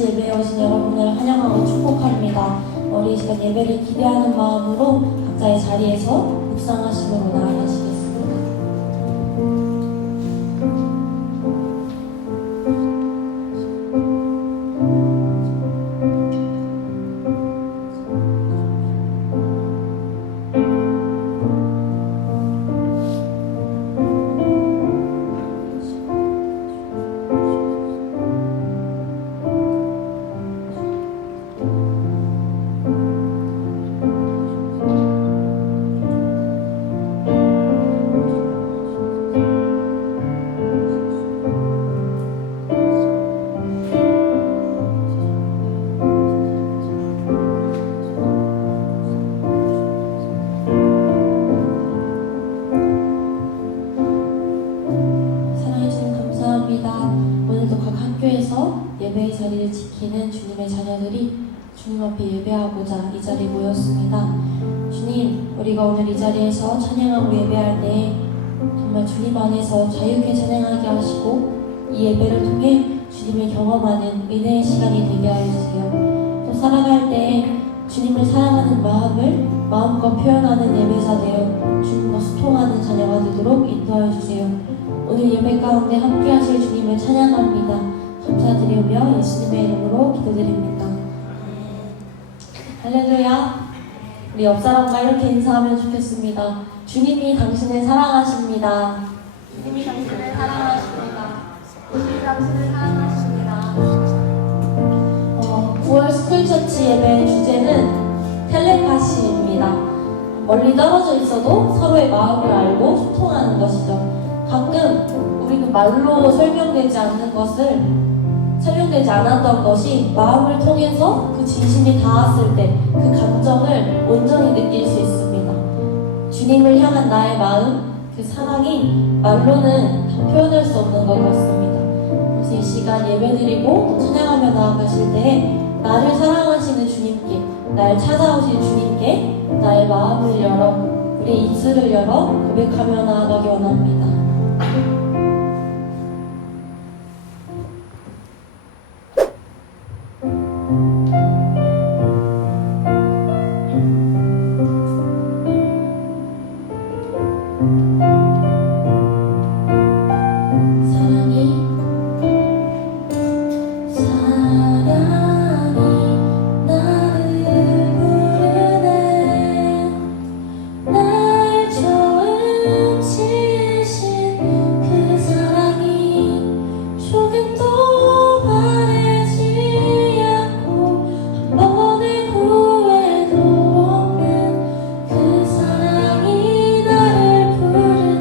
예배에 오신 여러분을 환영하고 축복합니다. 우리 이 시간 예배를 기대하는 마음으로 각자의 자리에서 묵상하심으로 나아가시겠습니다. 오늘도 각 학교에서 예배의 자리를 지키는 주님의 자녀들이 주님 앞에 예배하고자 이 자리에 모였습니다. 주님, 우리가 오늘 이 자리에서 찬양하고 예배할 때 정말 주님 안에서 자유케 찬양하게 하시고 이 예배를 통해 주님을 경험하는 은혜의 시간이 되게 하여 주세요. 또 살아갈 때 주님을 사랑하는 마음을 마음껏 표현하는 예배자 되어 주님과 소통하는 자녀가 되도록 인도하여 주세요. 오늘 예배 가운데 함께 하실 주님을 찬양합니다. 감사드리며 예수님의 이름으로 기도드립니다. 할렐루야. 우리 옆 사람과 이렇게 인사하면 좋겠습니다. 주님이 당신을 사랑하십니다. 주님이 당신을 사랑하십니다. 주님이 당신을 사랑하십니다. 9월 스쿨처치 예배의 주제는 텔레파시입니다. 멀리 떨어져 있어도 서로의 마음을 알고 소통하는 것이죠. 가끔 우리는 말로 설명되지 않았던 것이 마음을 통해서 그 진심이 닿았을 때 그 감정을 온전히 느낄 수 있습니다. 주님을 향한 나의 마음, 그 사랑이 말로는 다 표현할 수 없는 것 같습니다. 그래서 이 시간 예배드리고 또 찬양하며 나아가실 때에 나를 사랑하시는 주님께, 날 찾아오신 주님께 나의 마음을 열어, 우리의 입술을 열어 고백하며 나아가기 원합니다. 사랑이 나를 부르네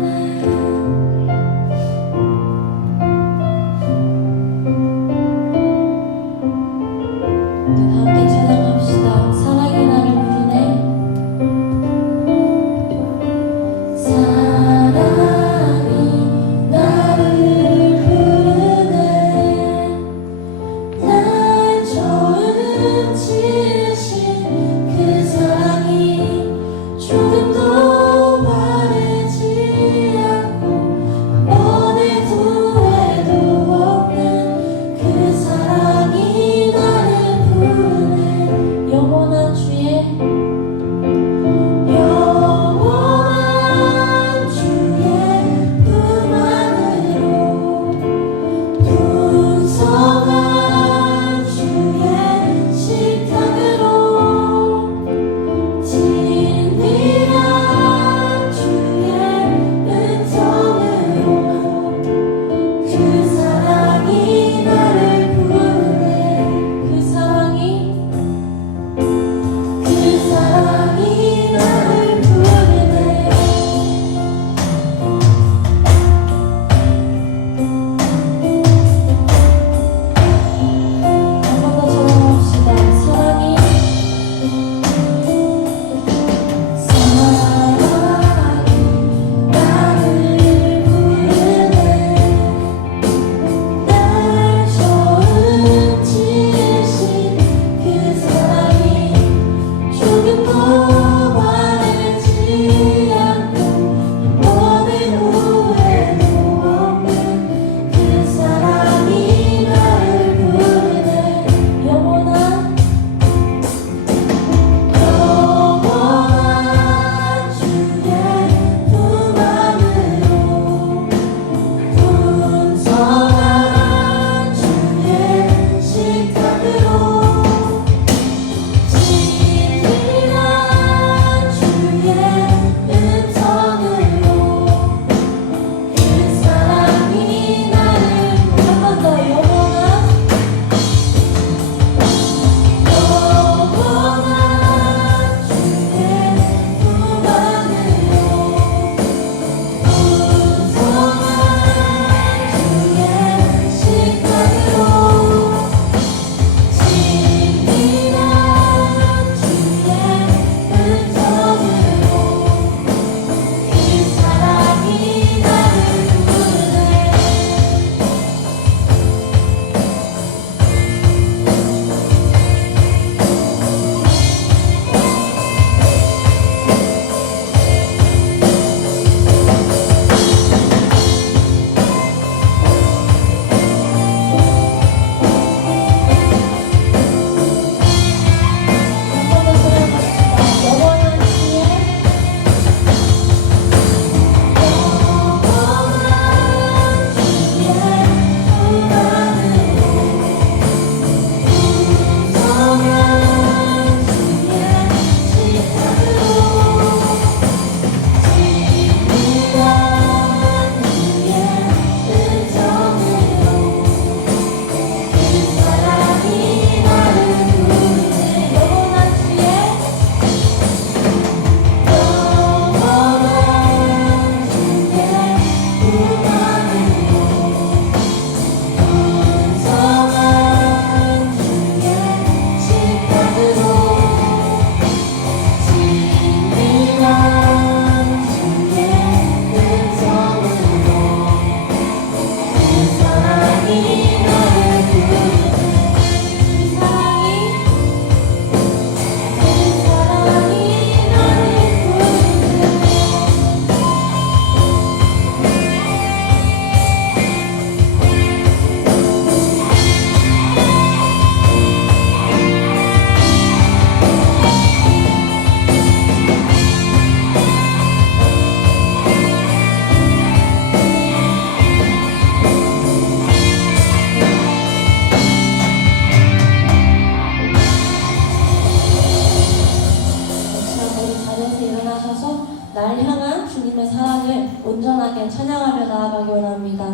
온전하게 찬양하며 나아가기 원합니다.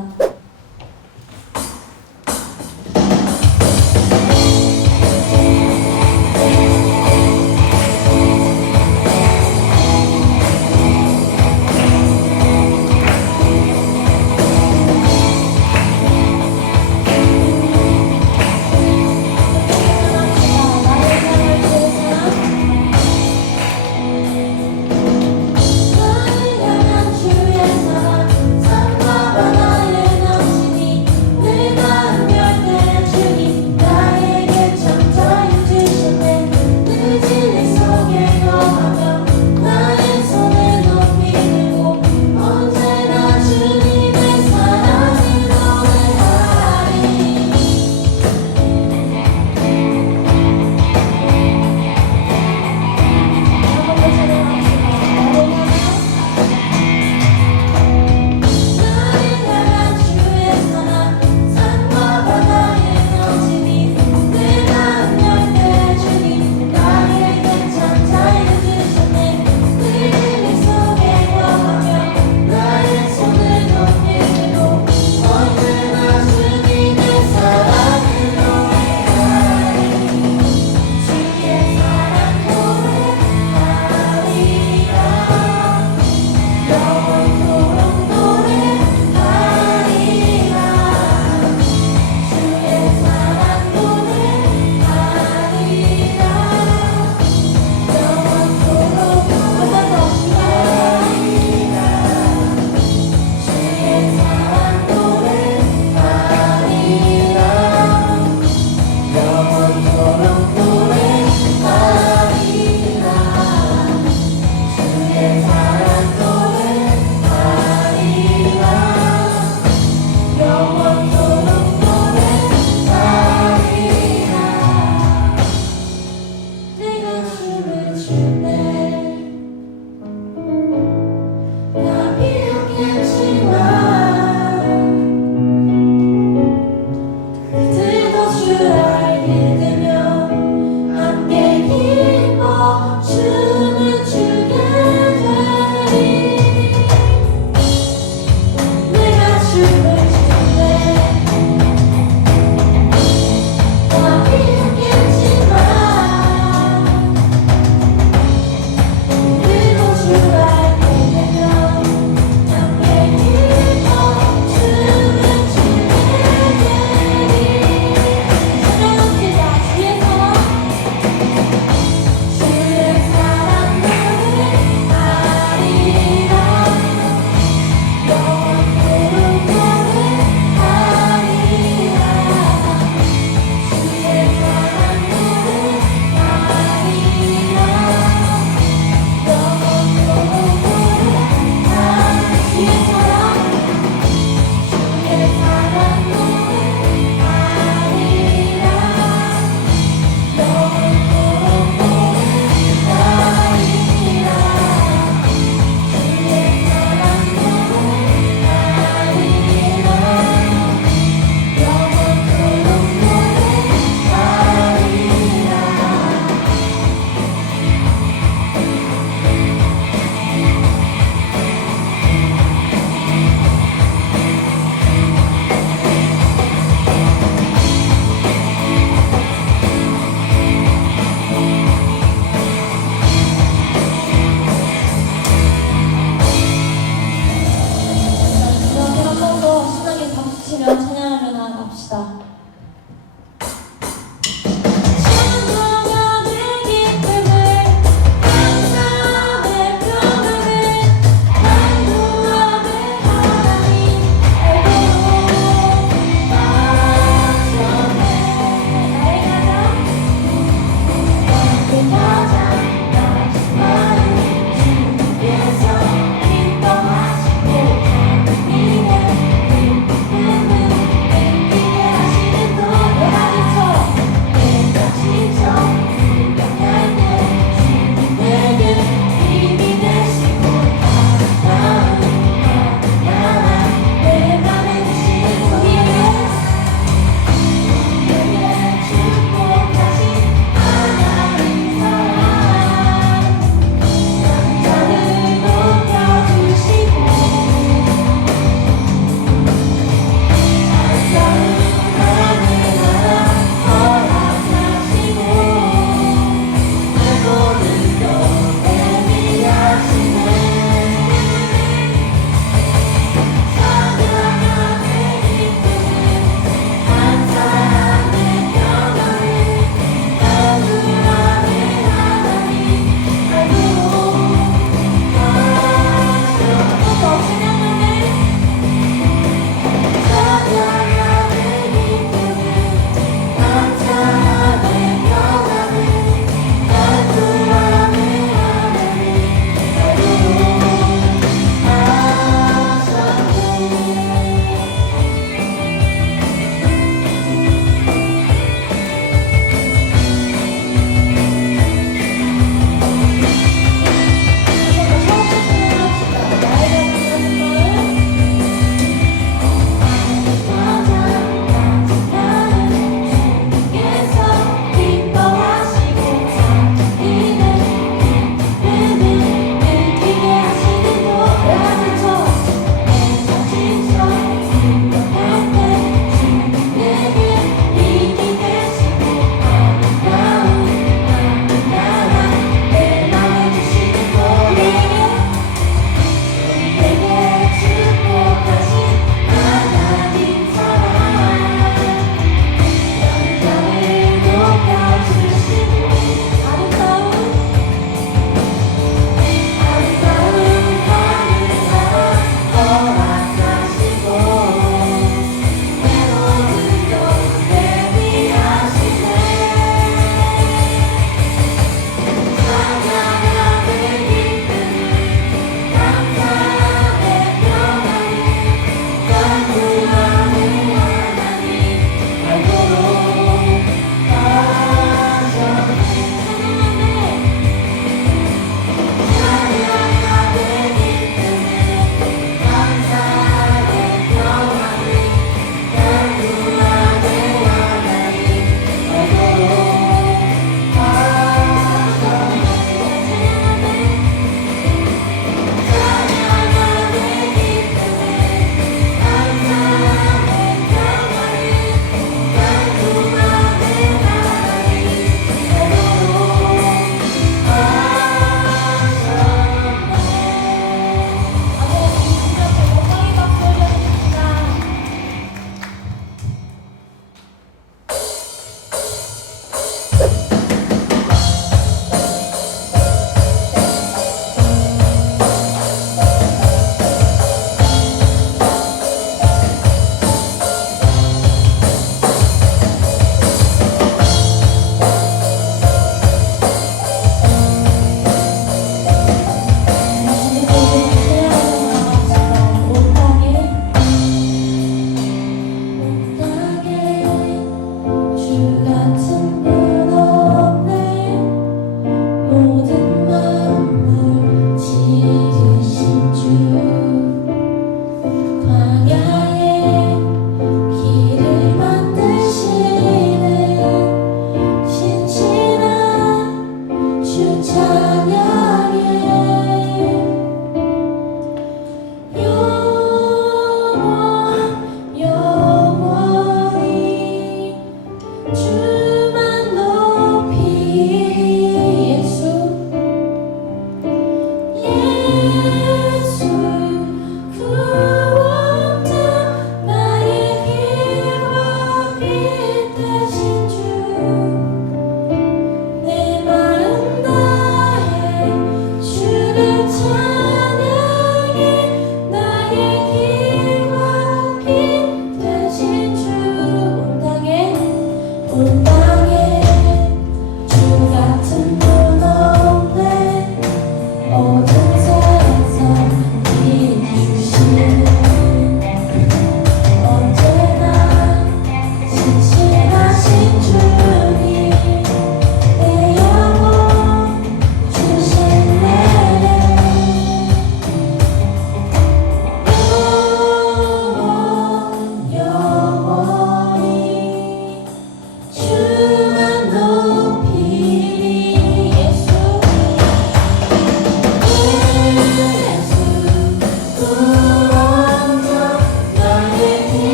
나를 향한 주의 사랑, 삶과 나의 나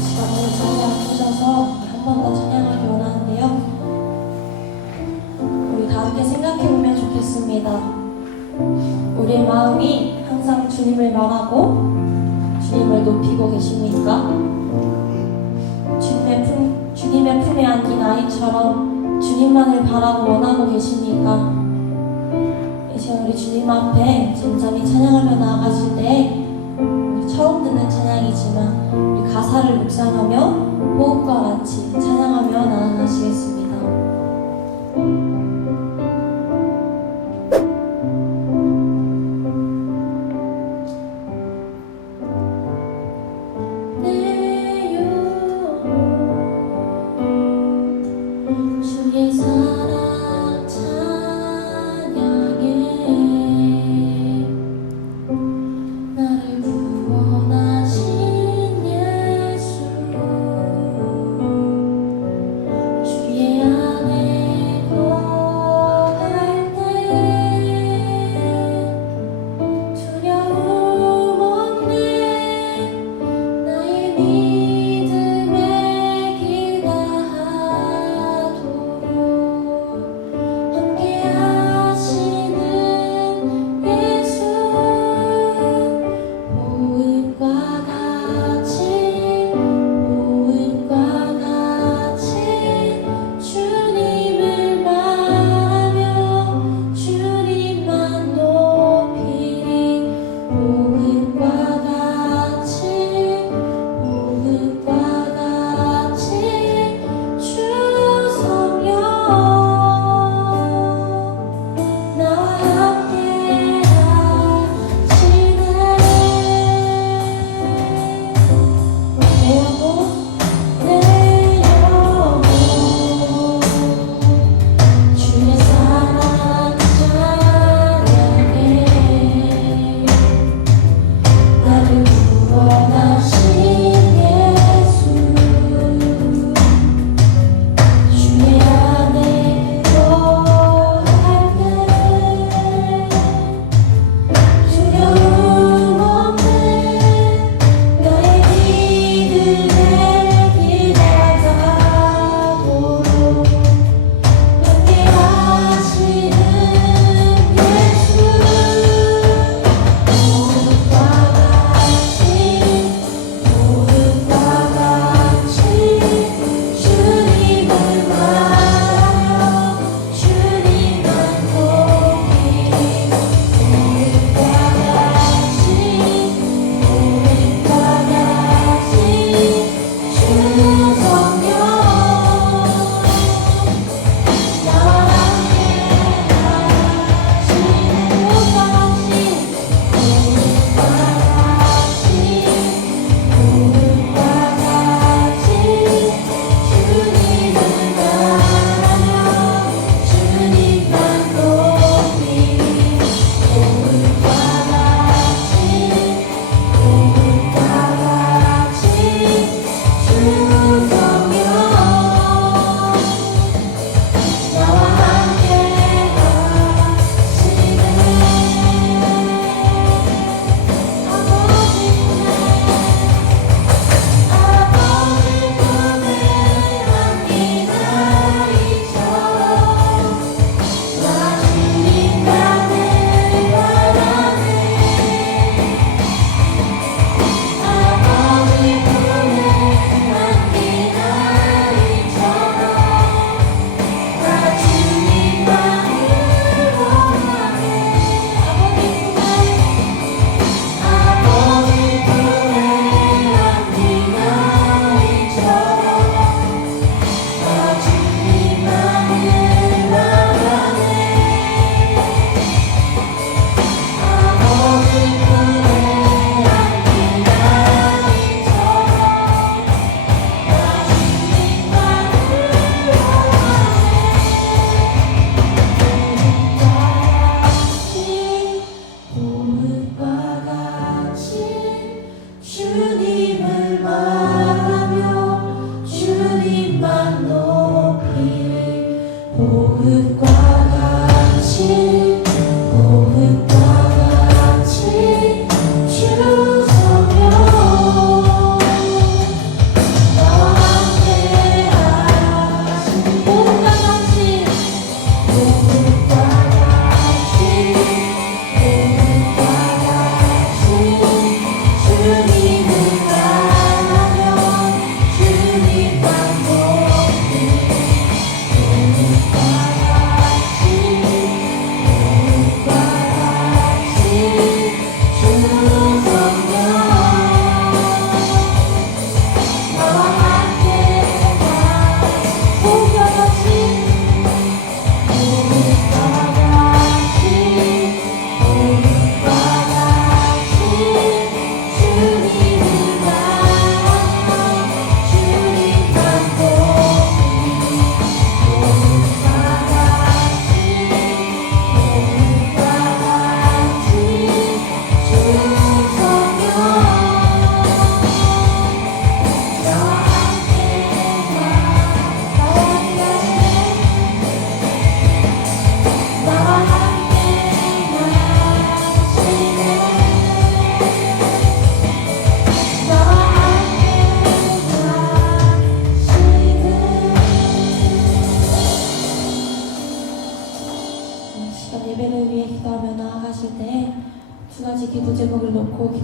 시간을 찬양 주셔서 한 번 더 찬양하기 원하는데요. 우리 다 함께 생각해보면 좋겠습니다. 우리의 마음이 항상 주님을 말하고 주님을 높이고 계십니까? 주님의 품에 안긴 아이처럼 주님만을 바라고 원하고 계십니까? 이제 우리 주님 앞에 잠잠히 찬양하며 나아가실 때 우리 처음 듣는 찬양이지만 우리 가사를 묵상하며 호흡과 같이 찬양하며 나아가시겠습니다. 내 영혼 주의 사랑 찬양해 나를 구원하신 예수 주의 안에 거할 때 두려움 없네 나의 믿음의 길 다하도록 함께 하시는 예수 호흡과 같이 주님을 말하며 주님만 높이리 호흡과 같이 주님을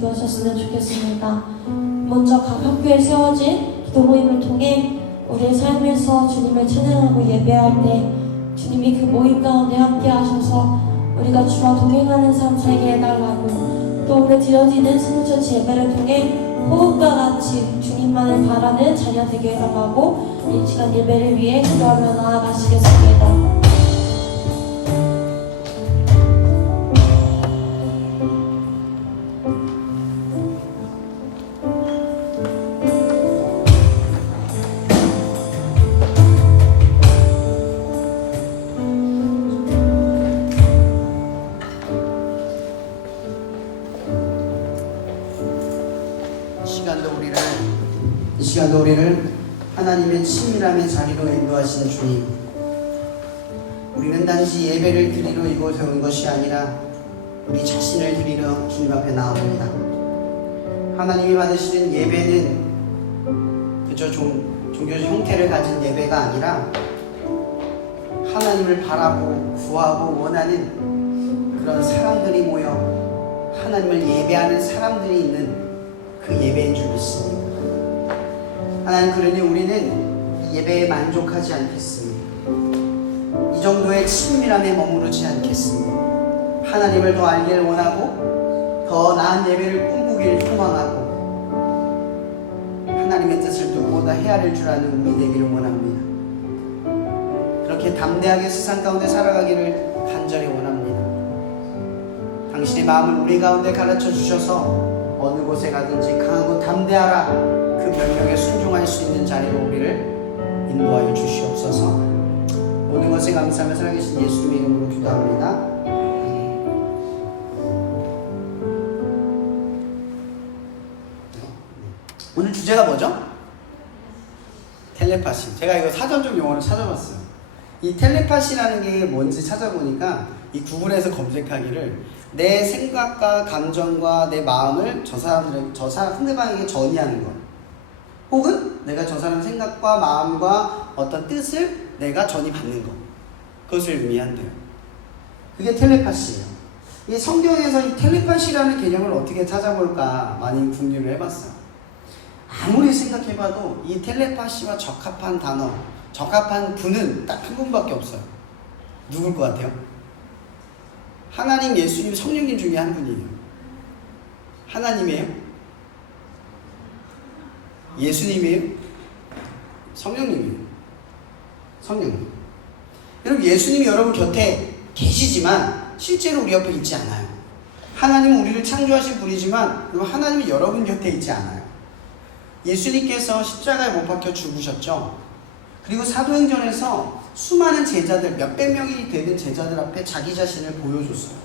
되었었으면 좋겠습니다. 먼저 각 학교에 세워진 기도 모임을 통해 우리의 삶에서 주님을 찬양하고 예배할 때 주님이 그 모임 가운데 함께 하셔서 우리가 주와 동행하는 삶 살게 해달라고, 또 오늘 드려지는 스무처치 예배를 통해 호흡과 같이 주님만을 바라는 자녀 되게 해달라고 이 시간 예배를 위해 기도하며 나아가시겠습니다. 이 시간도 우리를 하나님의 친밀함의 자리로 인도하시는 주님, 우리는 단지 예배를 드리러 이곳에 온 것이 아니라 우리 자신을 드리러 주님 앞에 나옵니다. 하나님이 받으시는 예배는 그저 종교적 형태를 가진 예배가 아니라 하나님을 바라고 구하고 원하는 그런 사람들이 모여 하나님을 예배하는 사람들이 있는 그 예배인 줄 믿습니다. 하나님, 그러니 우리는 예배에 만족하지 않겠습니다. 이 정도의 친밀함에 머무르지 않겠습니다. 하나님을 더 알기를 원하고 더 나은 예배를 꿈꾸기를 소망하고 하나님의 뜻을 누구보다 헤아릴 줄 아는 우리 되기를 원합니다. 그렇게 담대하게 세상 가운데 살아가기를 간절히 원합니다. 당신의 마음을 우리 가운데 가르쳐 주셔서 어느 곳에 가든지 강하고 담대하라, 그 명령에 순종할 수 있는 자리로 우리를 인도하여 주시옵소서. 모든 것에 감사하며 살아계신 예수님의 이름으로 기도합니다. 오늘 주제가 뭐죠? 텔레파시. 제가 이거 사전적 용어를 찾아봤어요. 이 텔레파시라는 게 뭔지 찾아보니까 이 구글에서 검색하기를 내 생각과 감정과 내 마음을 상대방에게 전이하는 것, 혹은 내가 저 사람의 생각과 마음과 어떤 뜻을 내가 전이받는 것, 그것을 의미한대요. 그게 텔레파시예요. 이 성경에서 이 텔레파시라는 개념을 어떻게 찾아볼까 많이 궁리를 해봤어요. 아무리 생각해봐도 이 텔레파시와 적합한 단어, 적합한 분은 딱 한 분밖에 없어요. 누굴 것 같아요? 하나님, 예수님, 성령님 중에 한 분이에요. 하나님이에요? 예수님이에요? 성령님이에요. 성령님. 여러분, 예수님이 여러분 곁에 계시지만 실제로 우리 옆에 있지 않아요. 하나님은 우리를 창조하신 분이지만 하나님은 여러분 곁에 있지 않아요. 예수님께서 십자가에 못 박혀 죽으셨죠. 그리고 사도행전에서 수많은 제자들, 몇백 명이 되는 제자들 앞에 자기 자신을 보여줬어요.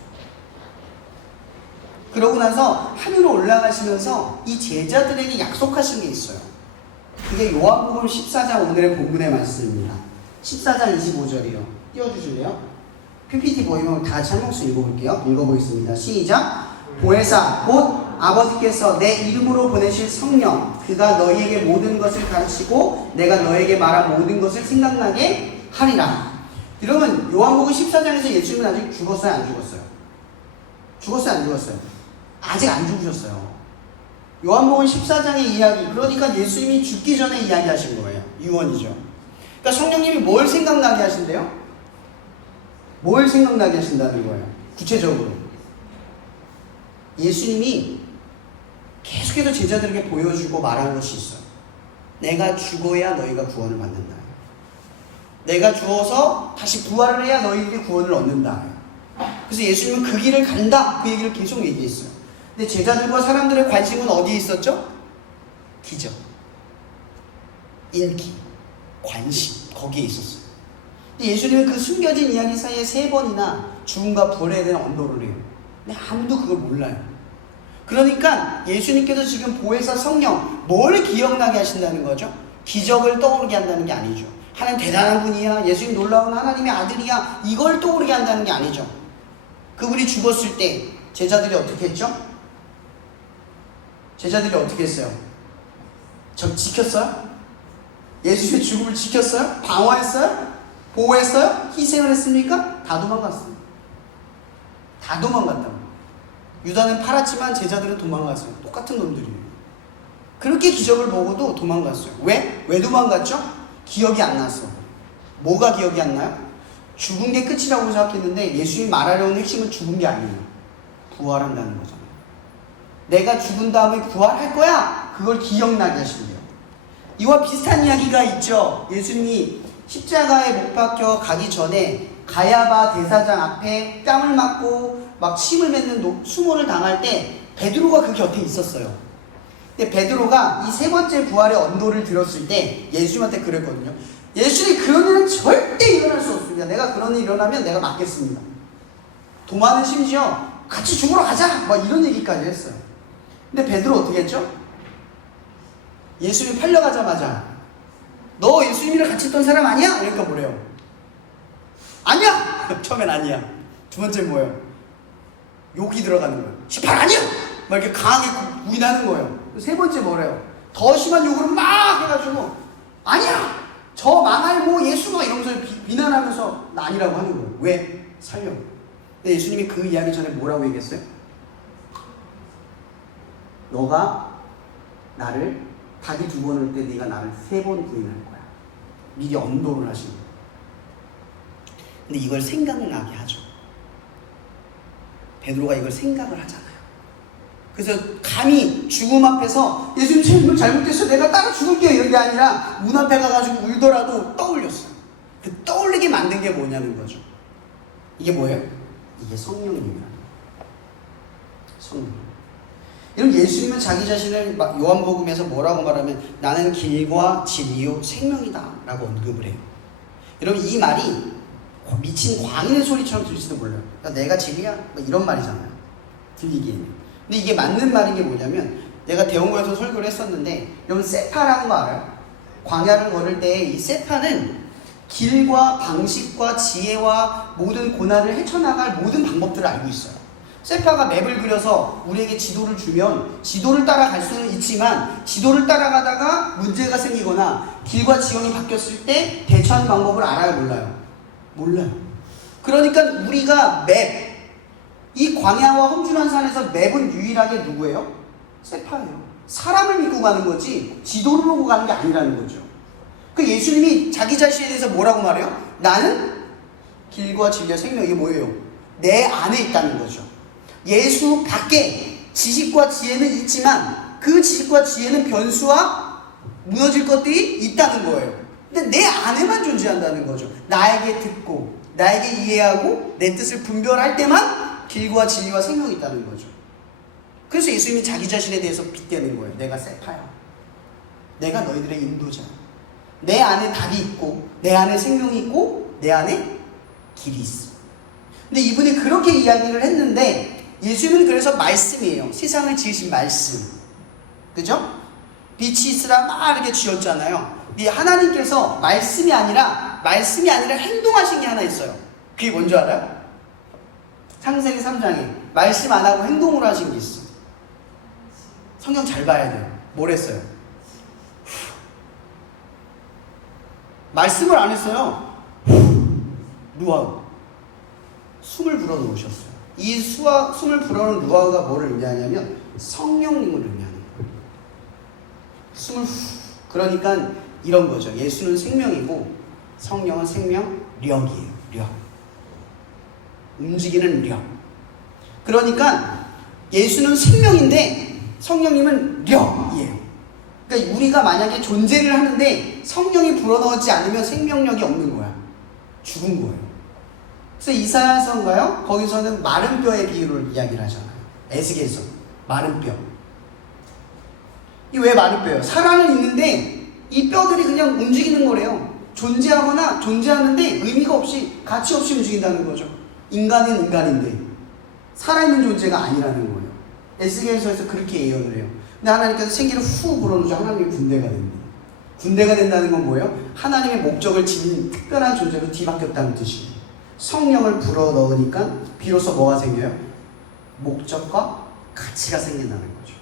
그러고 나서 하늘로 올라가시면서 이 제자들에게 약속하신 게 있어요. 그게 요한복음 14장 오늘의 본문의 말씀입니다. 14장 25절이요. 띄워주실래요? PPT 보이면 다 같이 한 목소리 읽어볼게요. 읽어보겠습니다. 시작. 보혜사 곧 아버지께서 내 이름으로 보내실 성령, 그가 너희에게 모든 것을 가르치고 내가 너에게 말한 모든 것을 생각나게 하리라. 여러분, 요한복음 14장에서 예수님은 아직 죽었어요, 안 죽었어요? 죽었어요, 안 죽었어요? 아직 안 죽으셨어요. 요한복음 14장의 이야기, 그러니까 예수님이 죽기 전에 이야기하신 거예요. 유언이죠. 그러니까 성령님이 뭘 생각나게 하신대요? 뭘 생각나게 하신다는 거예요? 구체적으로 예수님이 계속해서 제자들에게 보여주고 말한 것이 있어요. 내가 죽어야 너희가 구원을 받는다. 내가 죽어서 다시 부활을 해야 너희들이 구원을 얻는다. 그래서 예수님은 그 길을 간다, 그 얘기를 계속 얘기했어요. 근데 제자들과 사람들의 관심은 어디에 있었죠? 기적, 인기, 관심, 거기에 있었어요. 근데 예수님은 그 숨겨진 이야기 사이에 3번이나 죽음과 부활에 대한 언도를 해요. 근데 아무도 그걸 몰라요. 그러니까 예수님께서 지금 보혜사 성령, 뭘 기억나게 하신다는 거죠? 기적을 떠오르게 한다는 게 아니죠. 하나님 대단한 분이야, 예수님 놀라운 하나님의 아들이야, 이걸 떠오르게 한다는 게 아니죠. 그분이 죽었을 때 제자들이 어떻게 했죠? 제자들이 어떻게 했어요? 지켰어요? 예수님의 죽음을 지켰어요? 방어했어요? 보호했어요? 희생을 했습니까? 다 도망갔습니다. 다 도망갔다고. 유다는 팔았지만 제자들은 도망갔어요. 똑같은 놈들이에요. 그렇게 기적을 보고도 도망갔어요. 왜? 왜 도망갔죠? 기억이 안 났어. 뭐가 기억이 안 나요? 죽은 게 끝이라고 생각했는데 예수님이 말하려는 핵심은 죽은 게 아니에요. 부활한다는 거잖아요. 내가 죽은 다음에 부활할 거야. 그걸 기억나게 하신대요. 이와 비슷한 이야기가 있죠. 예수님이 십자가에 못 박혀 가기 전에 가야바 대사장 앞에 뺨을 맞고 막 침을 뱉는 수모를 당할 때 베드로가 그 곁에 있었어요. 근데 베드로가 이 세 번째 부활의 언도를 들었을 때 예수님한테 그랬거든요. 예수님, 그런 일은 절대 일어날 수 없습니다. 내가 그런 일 일어나면 내가 맞겠습니다. 도마는 심지어 같이 죽으러 가자! 막 이런 얘기까지 했어요. 근데 베드로 어떻게 했죠? 예수님 팔려가자마자 너 예수님이랑 같이 있던 사람 아니야? 그러니까 뭐래요? 아니야! 처음엔 아니야. 두 번째 뭐예요? 욕이 들어가는 거예요. 18 아니야! 막 이렇게 강하게 부인하는 거예요. 세 번째 뭐래요? 더 심한 욕으로 막 해가지고 아니야! 저 망할 뭐 예수 뭐 이러면서 비난하면서 나 아니라고 하는 거예요. 왜? 살려고. 근데 예수님이 그 이야기 전에 뭐라고 얘기했어요? 너가 나를 닭이 2번 올 때 네가 나를 3번 부인할 거야. 미리 언도를 하신 거예요. 근데 이걸 생각나게 하죠. 베드로가 이걸 생각을 하잖아요. 그래서 감히 죽음 앞에서 예수님 잘못했어 내가 따라 죽을게요 이런 게 아니라 문 앞에 가가지고 울더라도 떠올렸어요. 그 떠올리게 만든 게 뭐냐는 거죠. 이게 뭐예요? 이게 성령님이라는 거예요. 성령. 여러분, 예수님은 자기 자신을 요한복음에서 뭐라고 말하면 나는 길과 진리요 생명이다 라고 언급을 해요. 여러분, 이 말이 미친 광인의 소리처럼 들릴지도 몰라요. 그러니까 내가 진리야? 이런 말이잖아요. 들리기에는. 근데 이게 맞는 말인 게 뭐냐면 내가 대원고에서 설교를 했었는데 여러분 세파라는 거 알아요? 광야를 걸을 때 이 세파는 길과 방식과 지혜와 모든 고난을 헤쳐나갈 모든 방법들을 알고 있어요. 세파가 맵을 그려서 우리에게 지도를 주면 지도를 따라갈 수는 있지만 지도를 따라가다가 문제가 생기거나 길과 지형이 바뀌었을 때 대처하는 방법을 알아요? 몰라요? 몰라요. 그러니까 우리가 맵, 이 광야와 험준한 산에서 맵은 유일하게 누구예요? 세파예요. 사람을 믿고 가는 거지 지도를 보고 가는 게 아니라는 거죠. 그 예수님이 자기 자신에 대해서 뭐라고 말해요? 나는 길과 진리와 생명. 이게 뭐예요? 내 안에 있다는 거죠. 예수 밖에 지식과 지혜는 있지만 그 지식과 지혜는 변수와 무너질 것들이 있다는 거예요. 근데 내 안에만 존재한다는 거죠. 나에게 듣고 나에게 이해하고 내 뜻을 분별할 때만 길과 진리와 생명이 있다는 거죠. 그래서 예수님이 자기 자신에 대해서 빗대는 거예요. 내가 세파야. 내가 너희들의 인도자. 내 안에 답이 있고 내 안에 생명이 있고 내 안에 길이 있어. 근데 이분이 그렇게 이야기를 했는데 예수님은 그래서 말씀이에요. 세상을 지으신 말씀. 그죠? 빛이 있으라 막 이렇게 지었잖아요. 근데 하나님께서 말씀이 아니라 행동하신 게 하나 있어요. 그게 뭔지 알아요? 창세기 3장에 말씀 안 하고 행동으로 하신 게 있어. 성경 잘 봐야 돼요. 뭘 했어요? 말씀을 안 했어요. 루아우. 숨을 불어넣으셨어요. 이 숨을 불어넣은 루아우가 뭐를 의미하냐면 성령님을 의미하는 거예요. 숨을 그러니까 이런 거죠. 예수는 생명이고 성령은 생명력이에요. 력. 움직이는 력. 그러니까 예수는 생명인데 성령님은 력이에요. 그러니까 우리가 만약에 존재를 하는데 성령이 불어넣지 않으면 생명력이 없는 거야. 죽은 거예요. 그래서 이사야서인가요? 거기서는 마른 뼈의 비유를 이야기를 하잖아요. 에스겔서 마른 뼈. 이게 왜 마른 뼈예요? 살아는 있는데 이 뼈들이 그냥 움직이는 거래요. 존재하거나 존재하는데 의미가 없이 가치 없이 움직인다는 거죠. 인간은 인간인데 살아있는 존재가 아니라는 거예요. 에스겔서에서 그렇게 예언을 해요. 근데 하나님께서 생기를 후 불어넣으셔 하나님의 군대가 됩니다. 군대가 된다는 건 뭐예요? 하나님의 목적을 지닌 특별한 존재로 뒤바뀌었다는 뜻이에요. 성령을 불어넣으니까 비로소 뭐가 생겨요? 목적과 가치가 생긴다는 거죠.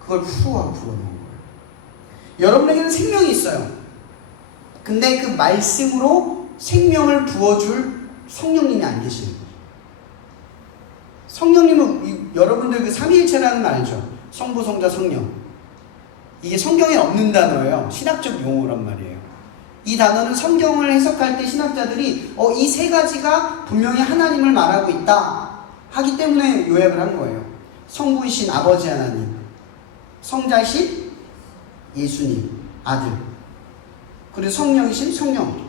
그걸 후하고 불어넣은 거예요. 여러분에게는 생명이 있어요. 근데 그 말씀으로 생명을 부어줄 성령님이 안 계시는 거예요. 성령님은 여러분들 그 삼위일체라는 말 알죠? 성부, 성자, 성령. 이게 성경에 없는 단어예요. 신학적 용어란 말이에요. 이 단어는 성경을 해석할 때 신학자들이 이 세 가지가 분명히 하나님을 말하고 있다 하기 때문에 요약을 한 거예요. 성부이신 아버지 하나님, 성자이신 예수님, 아들, 그리고 성령이신 성령.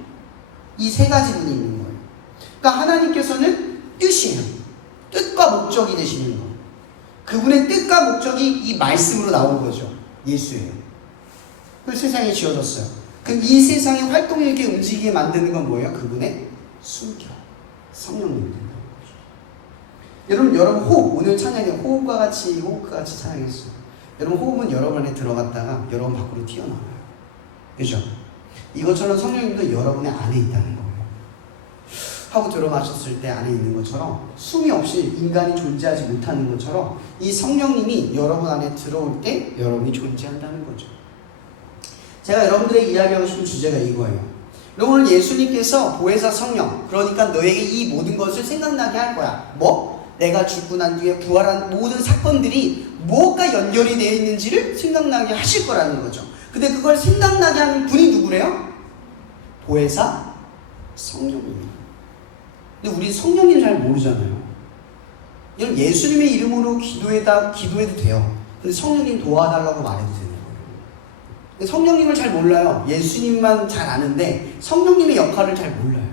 이 세 가지 분이 있는 거예요. 그러니까 하나님께서는 뜻이에요. 뜻과 목적이 되시는 거. 그분의 뜻과 목적이 이 말씀으로 나온 거죠. 예수예요. 그 세상에 지어졌어요. 그럼 이 세상의 활동을 이렇게 움직이게 만드는 건 뭐예요? 그분의 숨결, 성령님이 된다는 거죠. 여러분 호흡, 오늘 찬양에 호흡과 같이 찬양했어요. 여러분 호흡은 여러분 안에 들어갔다가 여러분 밖으로 튀어나와요. 그죠? 이것처럼 성령님도 여러분의 안에 있다는 거예요. 하고 들어마셨을 때 안에 있는 것처럼 숨이 없이 인간이 존재하지 못하는 것처럼 이 성령님이 여러분 안에 들어올 때 여러분이 존재한다는 거죠. 제가 여러분들에게 이야기하고 싶은 주제가 이거예요. 여러분 오늘 예수님께서 보혜사 성령, 그러니까 너에게 이 모든 것을 생각나게 할 거야. 뭐? 내가 죽고 난 뒤에 부활한 모든 사건들이 뭐가 연결이 되어 있는지를 생각나게 하실 거라는 거죠. 근데 그걸 생각나게 하는 분이 누구래요? 보혜사 성령입니다. 근데 우리 성령님 잘 모르잖아요. 여러분 예수님의 이름으로 기도해도 돼요. 근데 성령님 도와달라고 말해도 되는 거예요. 근데 성령님을 잘 몰라요. 예수님만 잘 아는데 성령님의 역할을 잘 몰라요.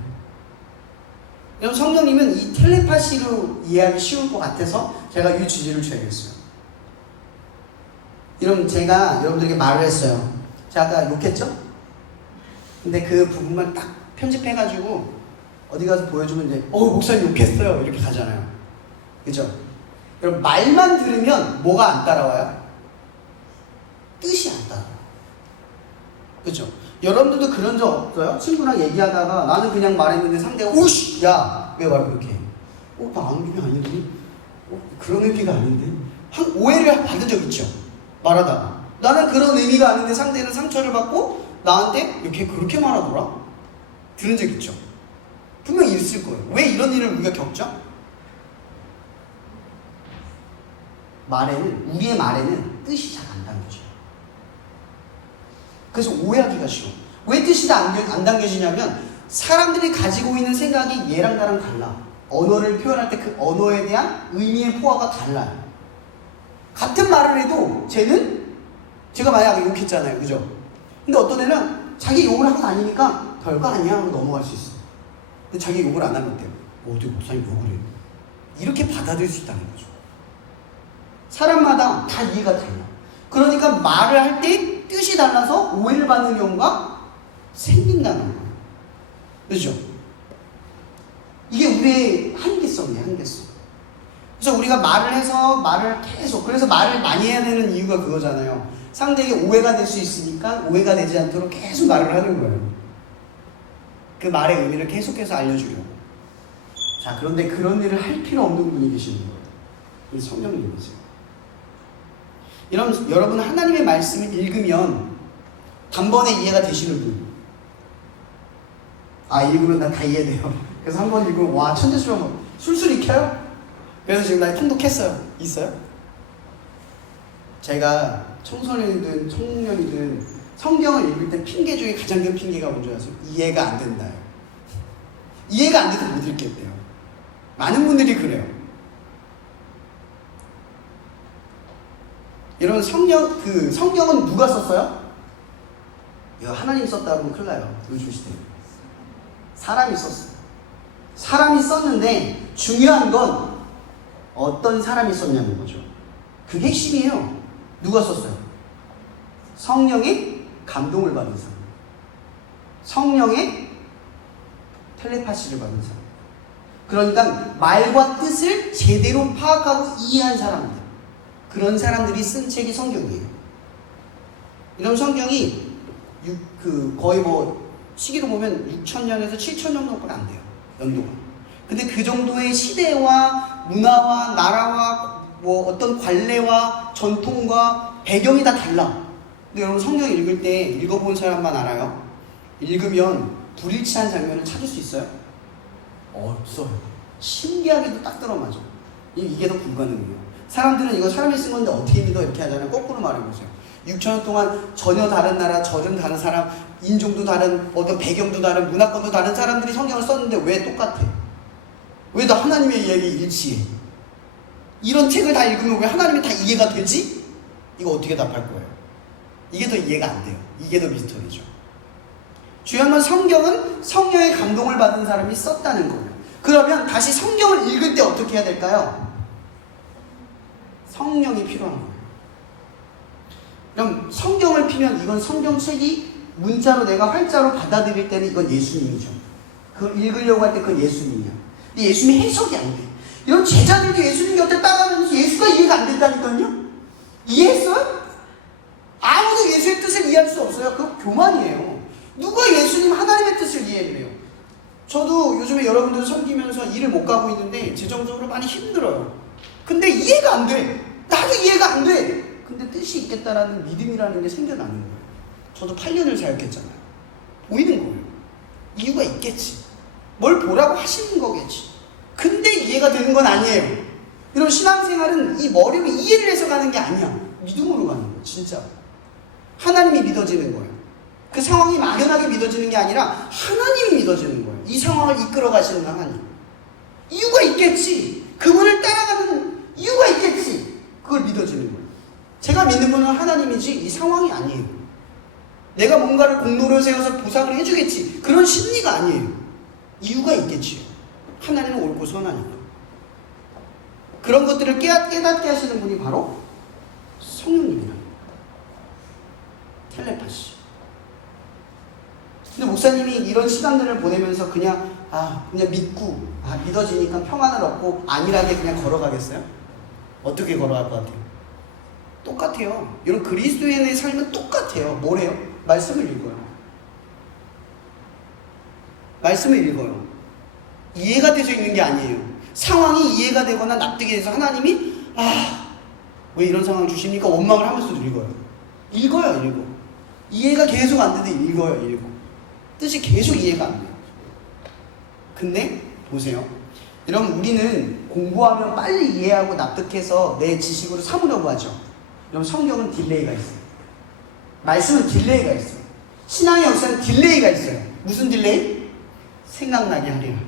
여러분 성령님은 이 텔레파시로 이해하기 쉬울 것 같아서 제가 이 주제를 줘야겠어요. 여러분 제가 여러분들에게 말을 했어요. 제가 아까 욕했죠? 근데 그 부분만 딱 편집해가지고 어디 가서 보여주면 이제 목사님 욕했어요 이렇게 가잖아요. 그죠? 여러분 말만 들으면 뭐가 안 따라와요? 뜻이 안 따라와요. 그죠? 여러분들도 그런 적 없어요? 친구랑 얘기하다가 나는 그냥 말했는데 상대가 오씨! 야! 왜 말을 그렇게 해? 나 아무 의미 아닌데? 그런 의미가 아닌데? 오해를 받은 적 있죠? 말하다가 나는 그런 의미가 아닌데 상대는 상처를 받고 나한테 이렇게 그렇게 말하더라? 들은 적 있죠? 분명히 있을 거예요. 왜 이런 일을 우리가 겪죠? 우리의 말에는 뜻이 잘 안 담겨져요. 그래서 오해하기가 쉬워. 왜 뜻이 안 담겨지냐면 사람들이 가지고 있는 생각이 얘랑 나랑 달라. 언어를 표현할 때 그 언어에 대한 의미의 포화가 달라요. 같은 말을 해도 제가 만약에 욕했잖아요. 그죠? 근데 어떤 애는 자기 욕을 하고 다니니까 별거 아니야 하고 넘어갈 수 있어. 근데 자기 욕을 안 하면 어때요? 어디 목사님 욕을 해? 이렇게 받아들일 수 있다는 거죠. 사람마다 다 이해가 달라. 그러니까 말을 할 때 뜻이 달라서 오해를 받는 경우가 생긴다는 거예요. 그렇죠? 이게 우리의 한계성이에요. 한계성. 그래서 우리가 말을 해서 말을 계속 그래서 말을 많이 해야 되는 이유가 그거잖아요. 상대에게 오해가 될 수 있으니까 오해가 되지 않도록 계속 말을 하는 거예요. 그 말의 의미를 계속해서 알려주려고. 자, 그런데 그런 일을 할 필요 없는 분이 계시는 거예요. 이 성령님이세요. 여러분 하나님의 말씀을 읽으면 단번에 이해가 되시는 분. 읽으면 난 다 이해돼요. 그래서 한 번 읽으면 와 천재수영 술술 익혀요. 그래서 지금 나 통독했어요. 있어요? 제가 청소년이든 청년이든 성경을 읽을 때 핑계 중에 가장 큰 핑계가 뭔지 아세요? 이해가 안 된다요. 이해가 안 돼서 못 읽겠대요. 많은 분들이 그래요. 여러분 성경은 누가 썼어요? 이거 하나님 썼다 그러면 큰일 나요. 요즘 시대에. 사람이 썼어요. 사람이 썼는데 중요한 건 어떤 사람이 썼냐는 거죠. 그게 핵심이에요. 누가 썼어요? 성령의 감동을 받은 사람. 성령의 텔레파시를 받은 사람. 그러니까 말과 뜻을 제대로 파악하고 이해한 사람들. 그런 사람들이 쓴 책이 성경이에요. 이런 성경이 거의 시기로 보면 6,000년에서 7,000년 정도밖에 안 돼요. 연도가. 근데 그 정도의 시대와 문화와 나라와 어떤 관례와 전통과 배경이 다 달라. 근데 여러분 성경 읽을 때 읽어본 사람만 알아요. 읽으면 불일치한 장면을 찾을 수 있어요? 없어요. 신기하게도 딱 들어맞아. 이게 더 불가능해요. 사람들은 이거 사람이 쓴 건데 어떻게 믿어? 이렇게 하잖아요. 거꾸로 말해보세요. 6,000년 동안 전혀 다른 나라, 전혀 다른 사람, 인종도 다른, 어떤 배경도 다른, 문화권도 다른 사람들이 성경을 썼는데 왜 똑같아? 왜 다 하나님의 이야기 일치해? 이런 책을 다 읽으면 왜 하나님이 다 이해가 되지? 이거 어떻게 답할 거예요? 이게 더 이해가 안 돼요. 이게 더 미스터리죠. 중요한 건 성경은 성령의 감동을 받은 사람이 썼다는 거예요. 그러면 다시 성경을 읽을 때 어떻게 해야 될까요? 성령이 필요한 거예요. 그럼 성경을 피면 이건 성경책이 문자로 내가 활자로 받아들일 때는 이건 예수님이죠. 그걸 읽으려고 할 때 그건 예수님이야. 근데 예수님이 해석이 안 돼. 이런 제자들도 예수님 곁에 따라가면서 예수가 이해가 안 된다니까요? 이해했어요? 아무도 예수의 뜻을 이해할 수 없어요. 그거 교만이에요. 누가 예수님 하나님의 뜻을 이해를 해요? 저도 요즘에 여러분들 섬기면서 일을 못 가고 있는데 재정적으로 많이 힘들어요. 근데 이해가 안 돼. 나도 이해가 안 돼. 근데 뜻이 있겠다라는 믿음이라는 게 생겨나는 거예요. 저도 8년을 사역했잖아요. 보이는 거예요. 이유가 있겠지. 뭘 보라고 하시는 거겠지. 근데 이해가 되는 건 아니에요. 이런 신앙생활은 이 머리로 이해를 해서 가는 게 아니야. 믿음으로 가는 거예요. 진짜. 하나님이 믿어지는 거예요. 그 상황이 막연하게 믿어지는 게 아니라 하나님이 믿어지는 거예요. 이 상황을 이끌어 가시는 하나님. 이유가 있겠지. 그분을 따라가는 이유가 있겠지. 그걸 믿어지는 거예요. 제가 믿는 분은 하나님이지 이 상황이 아니에요. 내가 뭔가를 공로로 세워서 보상을 해주겠지. 그런 심리가 아니에요. 이유가 있겠지요. 하나님은 옳고 선하니까. 그런 것들을 깨닫게 하시는 분이 바로 성령님이라. 텔레파시. 근데 목사님이 이런 시간들을 보내면서 그냥 믿고 믿어지니까 평안을 얻고 안일하게 그냥 걸어가겠어요? 어떻게 걸어갈 것 같아요? 똑같아요. 이런 그리스도인의 삶은 똑같아요. 뭐래요? 말씀을 읽어요. 말씀을 읽어요. 이해가 돼서 읽는 게 아니에요. 상황이 이해가 되거나 납득이 돼서 하나님이 왜 이런 상황 주십니까? 원망을 하면서도 읽어요. 읽어. 이해가 계속 안 되는데 읽어. 뜻이 계속 이해가 안 돼요. 근데 보세요. 여러분 우리는 공부하면 빨리 이해하고 납득해서 내 지식으로 삼으려고 하죠. 여러분 성경은 딜레이가 있어요. 말씀은 딜레이가 있어요. 신앙의 역사는 딜레이가 있어요. 무슨 딜레이? 생각나게 하리라.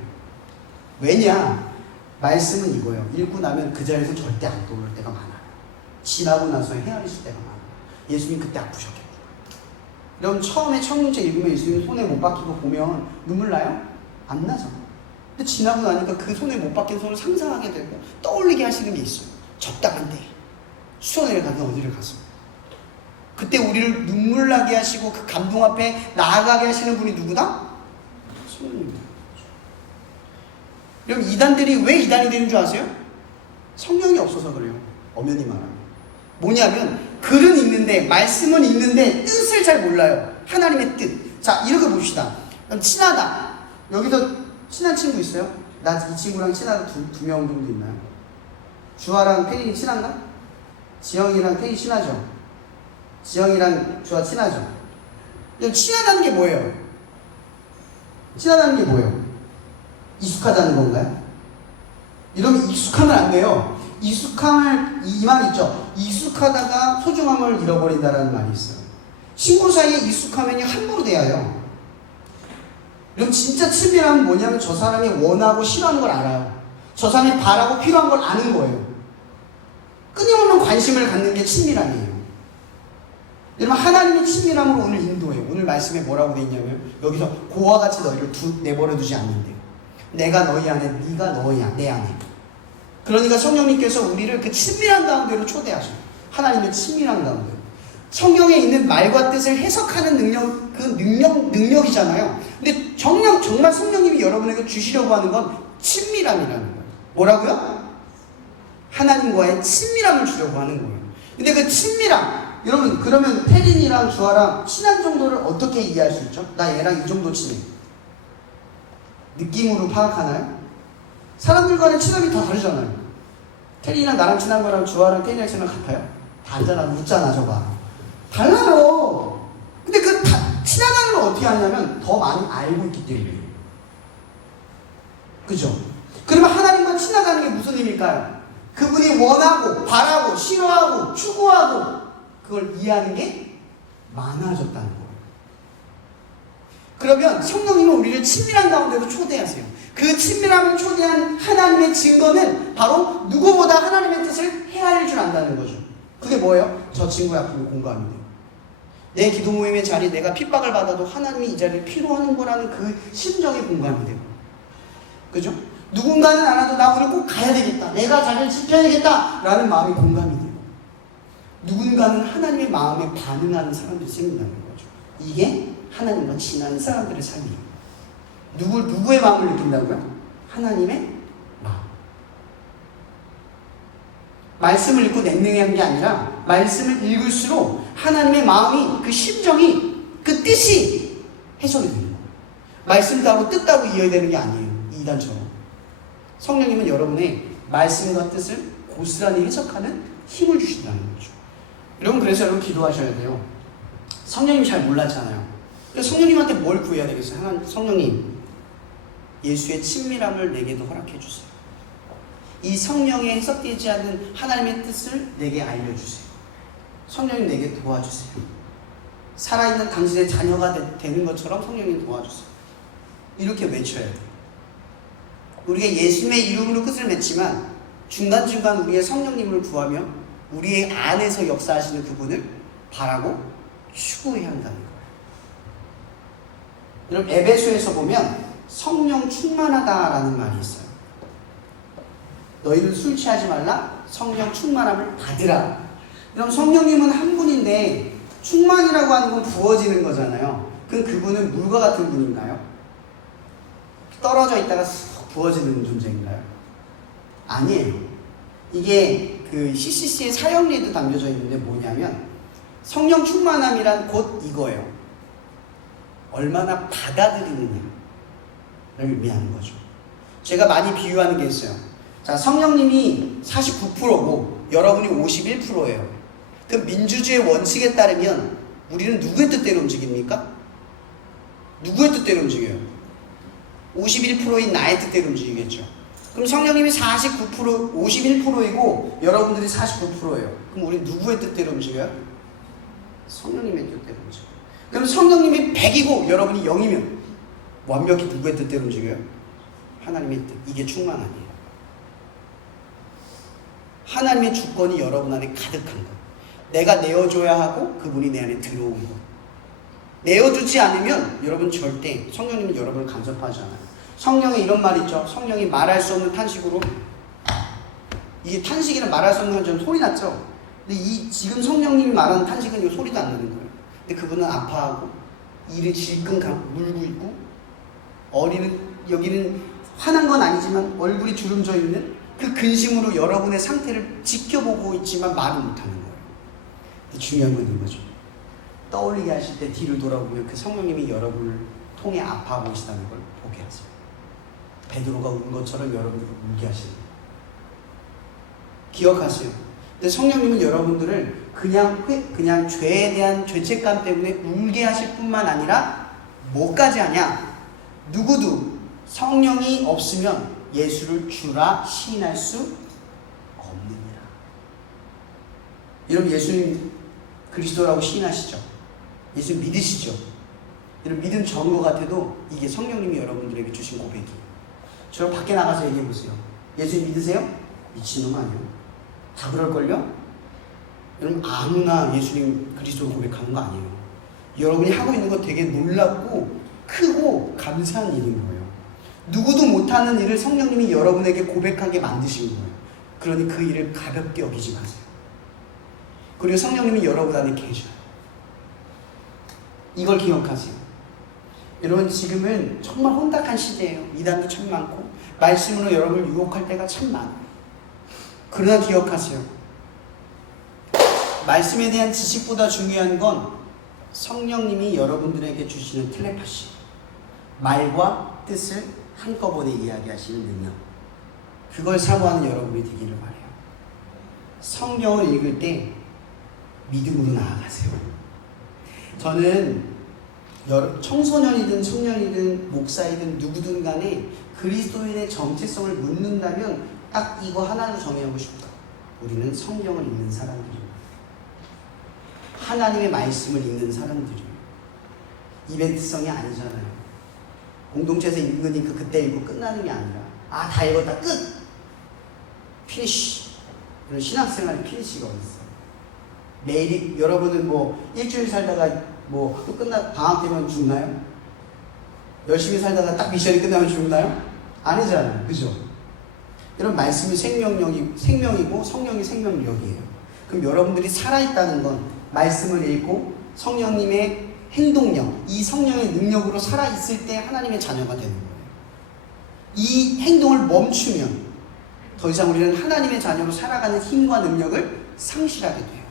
왜냐? 말씀은 이거예요. 읽고 나면 그 자리에서 절대 안 떠오를 때가 많아요. 지나고 나서 헤아리실 때가 많아요. 예수님 그때 아프셨겠구나. 여러분 처음에 청문책 읽으면 예수님 손에 못 박히고 보면 눈물 나요? 안 나죠. 근데 지나고 나니까 그 손에 못 박힌 손을 상상하게 되고 떠올리게 하시는 게 있어요. 적당한 때 수원을 가든 어디를 가서 그때 우리를 눈물 나게 하시고 그 감동 앞에 나아가게 하시는 분이 누구다? 성령입니다. 여러분 이단들이 왜 이단이 되는 줄 아세요? 성령이 없어서 그래요. 엄연히 말하면 뭐냐면 글은 읽는데 말씀은 읽는데 뜻을 잘 몰라요. 하나님의 뜻. 자 이렇게 봅시다. 그럼 친하다. 여기서 친한 친구 있어요? 나 이 친구랑 친하다 두 명 정도 있나요? 주아랑 태린이 친한가? 지영이랑 태린이 친하죠? 지영이랑 주아 친하죠? 친하다는 게 뭐예요? 친하다는 게 뭐예요? 익숙하다는 건가요? 이러면 익숙하면 안 돼요. 익숙함을 이 말 있죠? 익숙하다가 소중함을 잃어버린다는 말이 있어요. 친구 사이에 익숙하면이 함부로 대해요. 그럼 진짜 친밀함은 뭐냐면 저 사람이 원하고 싫어하는 걸 알아요. 저 사람이 바라고 필요한 걸 아는 거예요. 끊임없는 관심을 갖는 게 친밀함이에요. 여러분 하나님의 친밀함으로 오늘 인도해요. 오늘 말씀에 뭐라고 돼 있냐면 여기서 고와 같이 너희를 내버려 두지 않는데요. 내가 너희 안에 네가 내 안에. 그러니까 성령님께서 우리를 그 친밀한 가운데로 초대하셔요. 하나님의 친밀한 가운데. 성경에 있는 말과 뜻을 해석하는 능력, 그 능력이잖아요. 근데 정말 성령님이 여러분에게 주시려고 하는 건 친밀함이라는 거예요. 뭐라고요? 하나님과의 친밀함을 주려고 하는 거예요. 근데 그 친밀함, 여러분 그러면 태린이랑 주아랑 친한 정도를 어떻게 이해할 수 있죠? 나 얘랑 이 정도 친해. 느낌으로 파악하나요? 사람들 간의 친함이 다 다르잖아요. 태린이랑 나랑 친한 거랑 주아랑 태린이랑 친한 거 같아요? 다르잖아. 묻잖아 저봐. 달라요. 근데 그 친하다는 걸 어떻게 하냐면 더 많이 알고 있기 때문에. 그죠? 그러면 하나님과 친하다는 게 무슨 의미일까요? 그분이 원하고 바라고 싫어하고 추구하고 그걸 이해하는 게 많아졌다는 거예요. 그러면 성령님은 우리를 친밀한 가운데로 초대하세요. 그 친밀함을 초대한 하나님의 증거는 바로 누구보다 하나님의 뜻을 헤아릴 줄 안다는 거죠. 그게 뭐예요? 저 친구의 아픔에 공감이 돼요. 내 기도 모임의 자리에 내가 핍박을 받아도 하나님이 이 자리를 필요하는 거라는 그 심정에 공감이 돼요. 그죠? 누군가는 안 와도 나 오늘 꼭 가야 되겠다. 내가 자리를 지켜야겠다. 라는 마음이 공감이 되고, 누군가는 하나님의 마음에 반응하는 사람들이 생긴다는 거죠. 이게 하나님과 친한 사람들의 삶이에요. 누구의 마음을 느낀다고요? 하나님의 마음. 말씀을 읽고 냉랭한 게 아니라 말씀을 읽을수록 하나님의 마음이, 그 심정이, 그 뜻이 해석이 되는 거예요. 말씀 따로 뜻 따로 이해되는 게 아니에요. 이단처럼. 성령님은 여러분의 말씀과 뜻을 고스란히 해석하는 힘을 주신다는 거죠. 여러분, 그래서 여러분 기도하셔야 돼요. 성령님 잘 몰랐잖아요. 그래서 성령님한테 뭘 구해야 되겠어요? 성령님, 예수의 친밀함을 내게도 허락해 주세요. 이 성령에 해석되지 않는 하나님의 뜻을 내게 알려주세요. 성령님 내게 도와주세요. 살아있는 당신의 자녀가 되는 것처럼 성령님 도와주세요. 이렇게 외쳐야 돼요. 우리가 예수님의 이름으로 끝을 맺지만 중간중간 우리의 성령님을 구하며 우리의 안에서 역사하시는 그분을 바라고 추구해야 한다는 거예요. 여러분, 에베소에서 보면 성령 충만하다라는 말이 있어요. 너희는 술 취하지 말라, 성령 충만함을 받으라. 그럼 성령님은 한 분인데 충만이라고 하는 건 부어지는 거잖아요. 그럼 그분은 물과 같은 분인가요? 떨어져 있다가 쑥 부어지는 존재인가요? 아니에요. 이게 그 CCC의 사역리에도 담겨져 있는데 뭐냐면, 성령 충만함이란 곧 이거예요. 얼마나 받아들이느냐를 의미하는 거죠. 제가 많이 비유하는 게 있어요. 자, 성령님이 49%고 여러분이 51%예요. 그 민주주의 원칙에 따르면 우리는 누구의 뜻대로 움직입니까? 누구의 뜻대로 움직여요? 51%인 나의 뜻대로 움직이겠죠. 그럼 성령님이 49%, 51%이고 여러분들이 49%예요. 그럼 우리 누구의 뜻대로 움직여요? 성령님의 뜻대로 움직여요. 그럼 성령님이 100이고 여러분이 0이면 완벽히 누구의 뜻대로 움직여요? 하나님의 뜻. 이게 충만함이에요. 하나님의 주권이 여러분 안에 가득한 것. 내가 내어줘야 하고 그분이 내 안에 들어온 것. 내어주지 않으면 여러분 절대, 성령님은 여러분을 간섭하지 않아요. 성령에 이런 말이 있죠. 성령이 말할 수 없는 탄식으로, 이게 탄식이란 말할 수 없는 건 소리 났죠. 근데 지금 성령님이 말하는 탄식은 이 소리도 안 나는 거예요. 근데 그분은 아파하고 이를 질끈 물고 있고, 여기는 화난 건 아니지만 얼굴이 주름져 있는 그 근심으로 여러분의 상태를 지켜보고 있지만 말을 못하는 거예요. 근데 중요한 건 이거죠. 떠올리게 하실 때 뒤를 돌아보면 그 성령님이 여러분을 통해 아파하고 계시다는 걸 보게 하세요. 베드로가 운 것처럼 여러분을 울게 하시는 거예요. 기억하세요. 근데 성령님은 여러분들을 그냥 죄에 대한 죄책감 때문에 울게 하실 뿐만 아니라 뭐까지 하냐? 누구도 성령이 없으면 예수를 주라 시인할 수 없느니라. 여러분, 예수님 그리스도라고 시인하시죠? 예수 믿으시죠? 여러분, 믿음 적은 것 같아도 이게 성령님이 여러분들에게 주신 고백이에요. 저 밖에 나가서 얘기해 보세요. 예수 믿으세요? 미친놈 아니에요? 다 그럴걸요? 여러분, 아무나 예수님 그리스도 고백하는 거 아니에요. 여러분이 하고 있는 거 되게 놀랍고 크고 감사한 일인 거예요. 누구도 못하는 일을 성령님이 여러분에게 고백하게 만드신 거예요. 그러니 그 일을 가볍게 여기지 마세요. 그리고 성령님이 여러분 안에 계셔요. 이걸 기억하세요. 여러분, 지금은 정말 혼탁한 시대예요. 이단도 참 많고 말씀으로 여러분을 유혹할 때가 참 많아요. 그러나 기억하세요. 말씀에 대한 지식보다 중요한 건 성령님이 여러분들에게 주시는 텔레파시, 말과 뜻을 한꺼번에 이야기하시는 능력, 그걸 사모하는 여러분이 되기를 바라요. 성경을 읽을 때 믿음으로 나아가세요. 저는 청소년이든 청년이든 목사이든 누구든 간에 그리스도인의 정체성을 묻는다면 딱 이거 하나로 정의하고 싶다. 우리는 성경을 읽는 사람들입니다. 하나님의 말씀을 읽는 사람들이에요. 이벤트성이 아니잖아요. 공동체에서 읽으니까 그때 읽고 끝나는 게 아니라 다 읽었다 끝! 피니쉬. 그런 신학생활의 피니쉬가 어딨어요. 매일이 여러분은 뭐 일주일 살다가 뭐 학교 방학 되면 죽나요? 열심히 살다가 딱 미션이 끝나면 죽나요? 아니잖아요. 그죠? 이런 말씀이 생명이고 성령이 생명력이에요. 그럼 여러분들이 살아있다는 건 말씀을 읽고 성령님의 행동력, 이 성령의 능력으로 살아있을 때 하나님의 자녀가 되는 거예요. 이 행동을 멈추면 더 이상 우리는 하나님의 자녀로 살아가는 힘과 능력을 상실하게 돼요.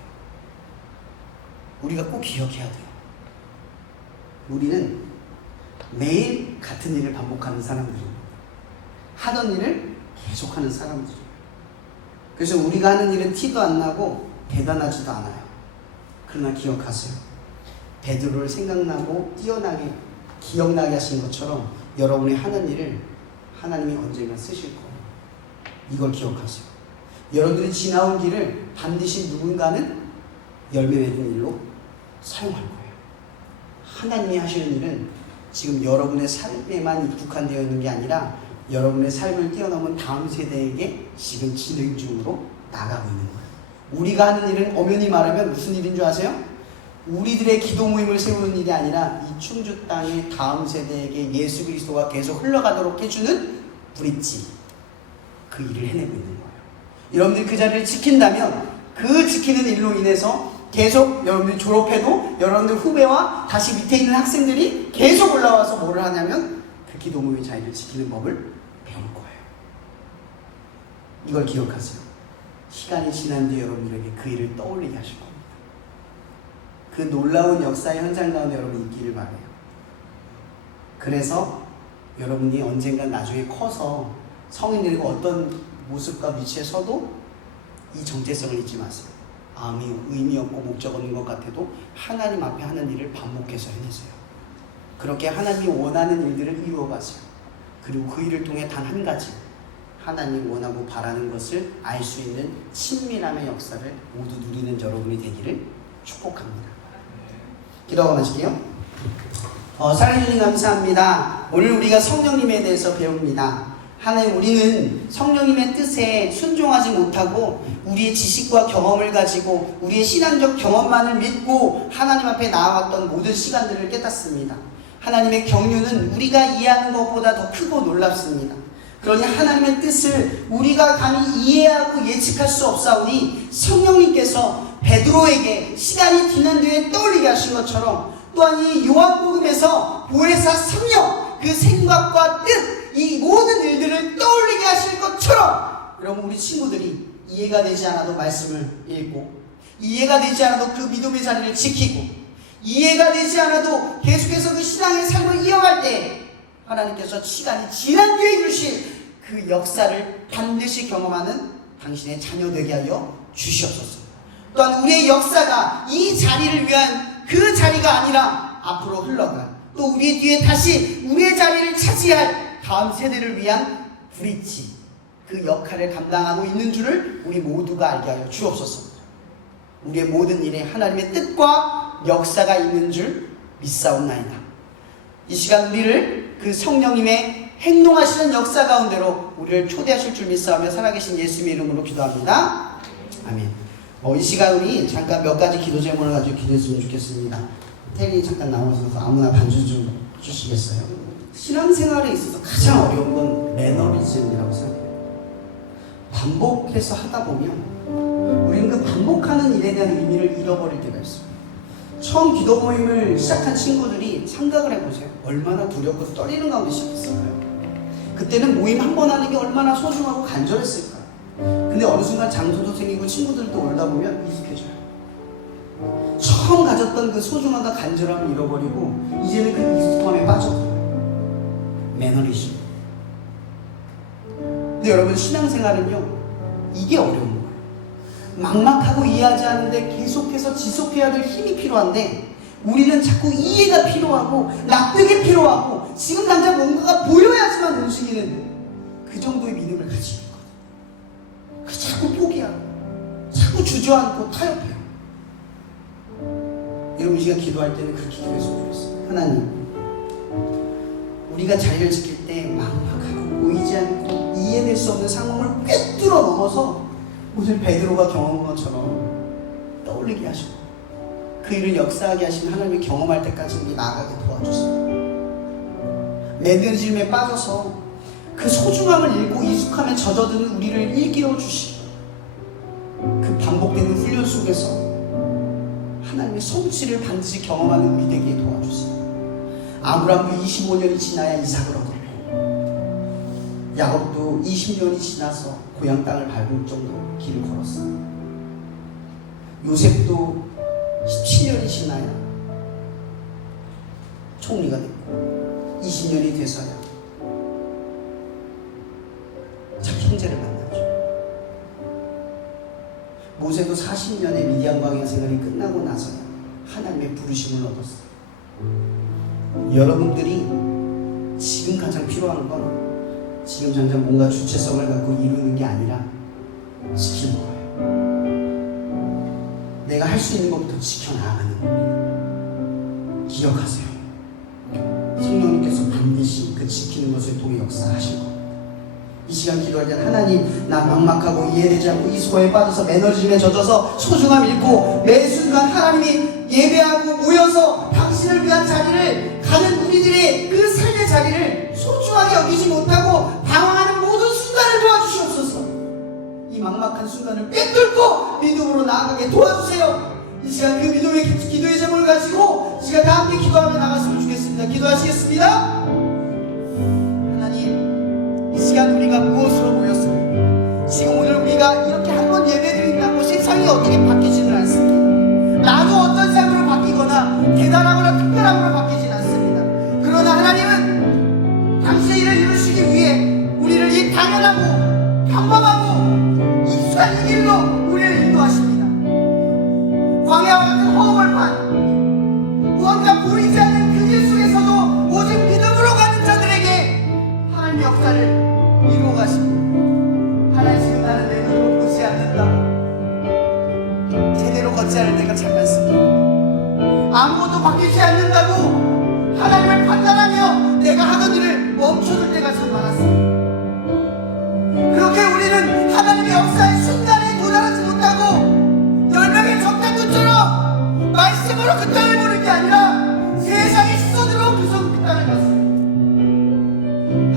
우리가 꼭 기억해야 돼요. 우리는 매일 같은 일을 반복하는 사람들입니다. 하던 일을 계속하는 사람들이에요. 그래서 우리가 하는 일은 티도 안 나고 대단하지도 않아요. 그러나 기억하세요. 베드로를 생각나고 뛰어나게 기억나게 하신 것처럼 여러분이 하는 일을 하나님이 언젠가 쓰실 거예요. 이걸 기억하세요. 여러분들이 지나온 길을 반드시 누군가는 열매 맺는 일로 사용할 거예요. 하나님이 하시는 일은 지금 여러분의 삶에만 국한되어 있는 게 아니라 여러분의 삶을 뛰어넘은 다음 세대에게 지금 진행 중으로 나가고 있는 거예요. 우리가 하는 일은 엄연히 말하면 무슨 일인 줄 아세요? 우리들의 기도 모임을 세우는 일이 아니라 이 충주 땅의 다음 세대에게 예수 그리스도가 계속 흘러가도록 해주는 브릿지, 그 일을 해내고 있는 거예요. 여러분들이 그 자리를 지킨다면 그 지키는 일로 인해서 계속 여러분들이 졸업해도 여러분들 후배와 다시 밑에 있는 학생들이 계속 올라와서 뭐를 하냐면 그 기도 모임의 자리를 지키는 법을 배울 거예요. 이걸 기억하세요. 시간이 지난 뒤에 여러분들에게 그 일을 떠올리게 하실 겁니다. 그 놀라운 역사의 현장 가운데 여러분이 있기를 바라요. 그래서 여러분이 언젠가 나중에 커서 성인 되고 어떤 모습과 위치에 서도 이 정체성을 잊지 마세요. 의미 없고 목적 없는 것 같아도 하나님 앞에 하는 일을 반복해서 해내세요. 그렇게 하나님이 원하는 일들을 이루어가세요. 그리고 그 일을 통해 단 한 가지, 하나님이 원하고 바라는 것을 알 수 있는 친밀함의 역사를 모두 누리는 여러분이 되기를 축복합니다. 기도하고 마실게요. 사랑해 주님 감사합니다. 오늘 우리가 성령님에 대해서 배웁니다. 하나님, 우리는 성령님의 뜻에 순종하지 못하고 우리의 지식과 경험을 가지고 우리의 신앙적 경험만을 믿고 하나님 앞에 나아왔던 모든 시간들을 깨닫습니다. 하나님의 경륜은 우리가 이해하는 것보다 더 크고 놀랍습니다. 그러니 하나님의 뜻을 우리가 감히 이해하고 예측할 수 없사오니 성령님께서 베드로에게 시간이 지난 뒤에 떠올리게 하신 것처럼 또한 이 요한복음에서 보혜사 성령, 그 생각과 뜻, 이 모든 일들을 떠올리게 하실 것처럼 여러분, 우리 친구들이 이해가 되지 않아도 말씀을 읽고, 이해가 되지 않아도 그 믿음의 자리를 지키고, 이해가 되지 않아도 계속해서 그 신앙의 삶을 이어갈 때 하나님께서 시간이 지난 뒤에 이루실 그 역사를 반드시 경험하는 당신의 자녀 되게 하여 주시옵소서. 또한 우리의 역사가 이 자리를 위한 그 자리가 아니라 앞으로 흘러간, 또 우리 뒤에 다시 우리의 자리를 차지할 다음 세대를 위한 브릿지, 그 역할을 감당하고 있는 줄을 우리 모두가 알게 하여 주옵소서. 우리의 모든 일에 하나님의 뜻과 역사가 있는 줄 믿사옵나이다. 이 시간 우리를 그 성령님의 행동하시는 역사 가운데로 우리를 초대하실 줄 믿사오며 살아계신 예수님의 이름으로 기도합니다. 아멘. 이 시간 우리 잠깐 몇 가지 기도 제목을 가지고 기도했으면 좋겠습니다. 태린이 잠깐 나오셔서 아무나 반주 좀 주시겠어요? 신앙생활에 있어서 가장 어려운 건 매너리즘이라고 생각해요. 반복해서 하다 보면 우리는 그 반복하는 일에 대한 의미를 잃어버릴 때가 있어요. 처음 기도 모임을 시작한 친구들이 생각을 해보세요. 얼마나 두렵고 떨리는 가운데 시작했을까요? 그때는 모임 한 번 하는 게 얼마나 소중하고 간절했을까요? 근데 어느 순간 장소도 생기고 친구들도 올다 보면 익숙해져요. 처음 가졌던 그 소중함과 간절함을 잃어버리고 이제는 그 익숙함에 빠져들어요. 매너리즘. 근데 여러분, 신앙생활은요, 이게 어려운 거예요. 막막하고 이해하지 않는데 계속해서 지속해야 될 힘이 필요한데 우리는 자꾸 이해가 필요하고 납득이 필요하고 지금 당장 뭔가가 보여야지만 움직이는 그 정도의 믿음을 가지고 있거든요. 그 자꾸 포기하고 주저앉고 타협해요. 여러분, 우리가 기도할 때는 그렇게 기도했으면 좋겠어요. 하나님, 우리가 자리를 지킬 때 막막하고 보이지 않고 이해될 수 없는 상황을 꿰뚫어 넘어서 오늘 베드로가 경험한 것처럼 떠올리게 하시고 그 일을 역사하게 하신 하나님을 경험할 때까지 우리 나아가게 도와주세요. 매너짐에 빠져서 그 소중함을 잃고 익숙함에 젖어드는 우리를 일깨워 주시고 그 반복되는 훈련 속에서 하나님의 성취를 반드시 경험하는 우리 되게 도와주세요. 아브라함도 25년이 지나야 이삭을 얻었고 야곱도 20년이 지나서 고향 땅을 밟을 정도로 길을 걸었어요. 요셉도 17년이 지나야 총리가 됐고 20년이 돼서야 자기 형제를 만났죠. 모세도 40년의 미디안 광야 생활이 끝나고 나서야 하나님의 부르심을 얻었어요. 여러분들이 지금 가장 필요한 건 지금 당장 뭔가 주체성을 갖고 이루는 게 아니라 지키는 거예요. 내가 할 수 있는 것부터 지켜나가는 겁니다. 기억하세요. 성령님께서 반드시 그 지키는 것을 통해 역사하실 겁니다. 이 시간 기도할 때는 하나님, 나 막막하고 이해되지 않고 이 소에 빠져서 매너짐에 젖어서 소중함 잃고 매 순간 하나님이 예배하고 모여서 당신을 위한 자리를 가는 우리들의 그 삶의 자리를 소중하게 여기지 못하고 방황하는 모든 순간을 도와주시옵소서. 이 막막한 순간을 꿰뚫고 믿음으로 나아가게 도와주세요. 이 시간 그 믿음의 기도의 제목을 가지고 시간 다 함께 기도하며 나갔으면 좋겠습니다. 기도하시겠습니다. 하나님, 이 시간 우리가 무엇으로 모였습니까? 지금 오늘 우리가 이렇게 한 번 예배드린다고 세상이 어떻게 바뀌지는 않습니다. 나도 어떤 삶으로 바뀌거나 대단하거나 특별함으로 바뀌지는 않습니다. 그러나 하나님은 당신의 일을 이루시기 위해 우리를 이 당연하고 평범하고 익숙한 이 길로 우리를 인도하십니다. 광야와 같은 허허벌판 무언가 보이지 않는 그 길 속에서도 오직 믿음으로 가는 자들에게 하나님의 역사를 이루어 가십니다. 하나님, 지금 나는 내 눈으로 보지 않는다. 제대로 걷지 않을 때가 참 많습니다. 아무것도 바뀌지 않는다고 하나님을 판단하며 내가 하던 일을 멈춰둘 때가 참 많았습니다. 그렇게 우리는 하나님의 역사의 순간에 도달하지 못하고 열명의 적당구처럼 말씀으로 그 땅을 보는 게 아니라 세상의 시선으로 그 땅을 봤습니다.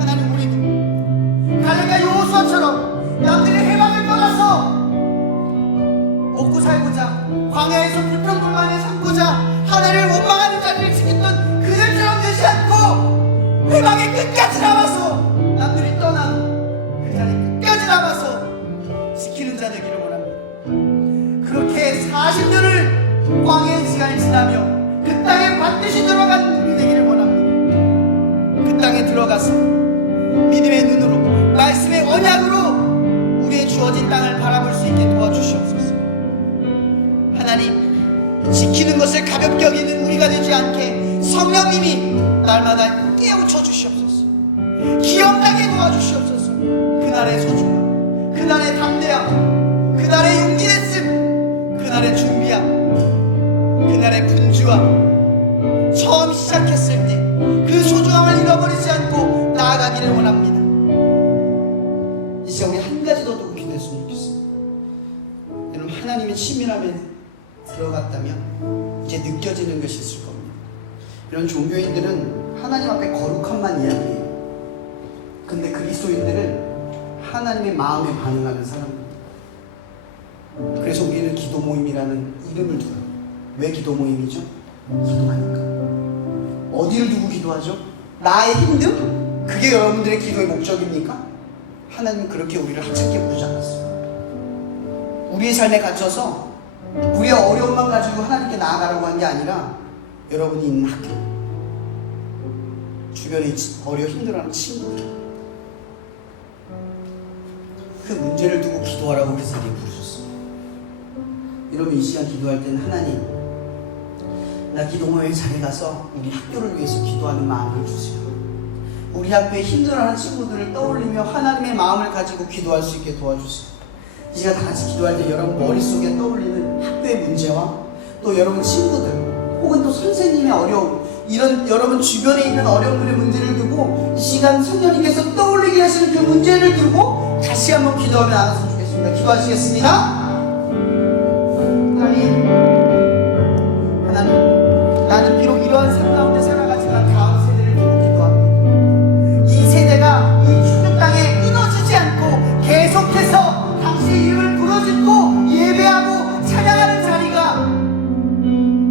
하나님, 우리도 갈렙과 여호수아처럼 남들의 해방을 떠나서 먹고 살고자 광야에서 불평불만에 삼고자 하나님을 원망하는 자리를 지켰던 그들처럼 되지 않고 해방의 끝까지 남아서 남들이 떠나도 그 자리 끝까지 남아서 지키는 자 되기를 원합니다. 그렇게 40년을 광야의 시간이 지나며 그 땅에 반드시 들어가는 우리 되기를 원합니다. 그 땅에 들어가서 믿음의 눈으로 말씀의 언약으로 우리의 주어진 땅을 바라볼 수 있게 도와주시옵소서. 하나님, 지키는 것을 가볍게 여기는 우리가 되지 않게 성령님이 날마다 깨우쳐 주시옵소서. 기억나게 도와주시옵소서. 그날의 소중함, 그날의 담대함, 그날의 용기 냈음, 그날의 준비함, 그날의 분주함, 처음 시작했을 때 그 소중함을 잃어버리지 않고 나아가기를 원합니다. 이 시간 우리 한 가지 더 두고 기도했으면 좋겠습니다. 여러분, 하나님의 친밀함에 들어갔다면 이제 느껴지는 것이 있을 겁니다. 이런 종교인들은 하나님 앞에 거룩함만 이야기해요. 근데 그리스도인들은 하나님의 마음에 반응하는 사람입니다. 그래서 우리는 기도 모임이라는 이름을 두어요. 왜 기도 모임이죠? 기도하니까. 어디를 두고 기도하죠? 나의 힘듦? 그게 여러분들의 기도의 목적입니까? 하나님은 그렇게 우리를 하찮게 부르지 않았어요. 우리의 삶에 갇혀서 우리의 어려움만 가지고 하나님께 나아가라고 한 게 아니라 여러분이 있는 학교, 주변에 어려 힘들어하는 친구들, 그 문제를 두고 기도하라고 그 자리에 부르셨어요. 여러분, 이 시간 기도할 때는 하나님, 나 기도모임 자리에 가서 우리 학교를 위해서 기도하는 마음을 주세요. 우리 학교에 힘들어하는 친구들을 떠올리며 하나님의 마음을 가지고 기도할 수 있게 도와주세요. 이 시간 다 같이 기도할 때 여러분 머릿속에 떠올리는 학교의 문제와 또 여러분 친구들 혹은 또 선생님의 어려움, 이런 여러분 주변에 있는 어려움들의 문제를 두고 이 시간 성령님께서 떠올리게 하시는 그 문제를 두고 다시 한번 기도하며 나갔으면 좋겠습니다. 기도하시겠습니다. 하나님, 나는 비록 이러한 삶 가운데 살아가지만 다음 세대를 보고 기도합니다. 이 세대가 이 충격 땅에 끊어지지 않고 계속해서 당신의 이름을 부르짖고 예배하고 찬양하는 자리가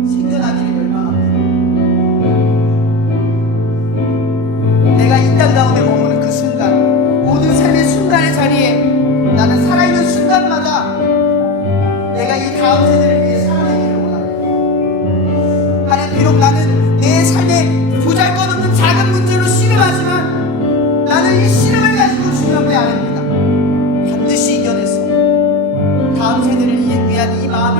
생겨나기를 열망합니다. 내가 이 땅 가운데 머무는 그 순간, 모든 삶의 순간의 자리에 나는 살아있는 순간마다 내가 이 다음 세대를 위해 살아내기를 원합니다. 하나님, 비록 나는 내 삶에 보잘것없는 작은 문제로 씨름하지만 나는 이 씨름을 가지고 주님 앞에 아닙니다. 반드시 이겨내서 다음 세대를 위한 이 마음을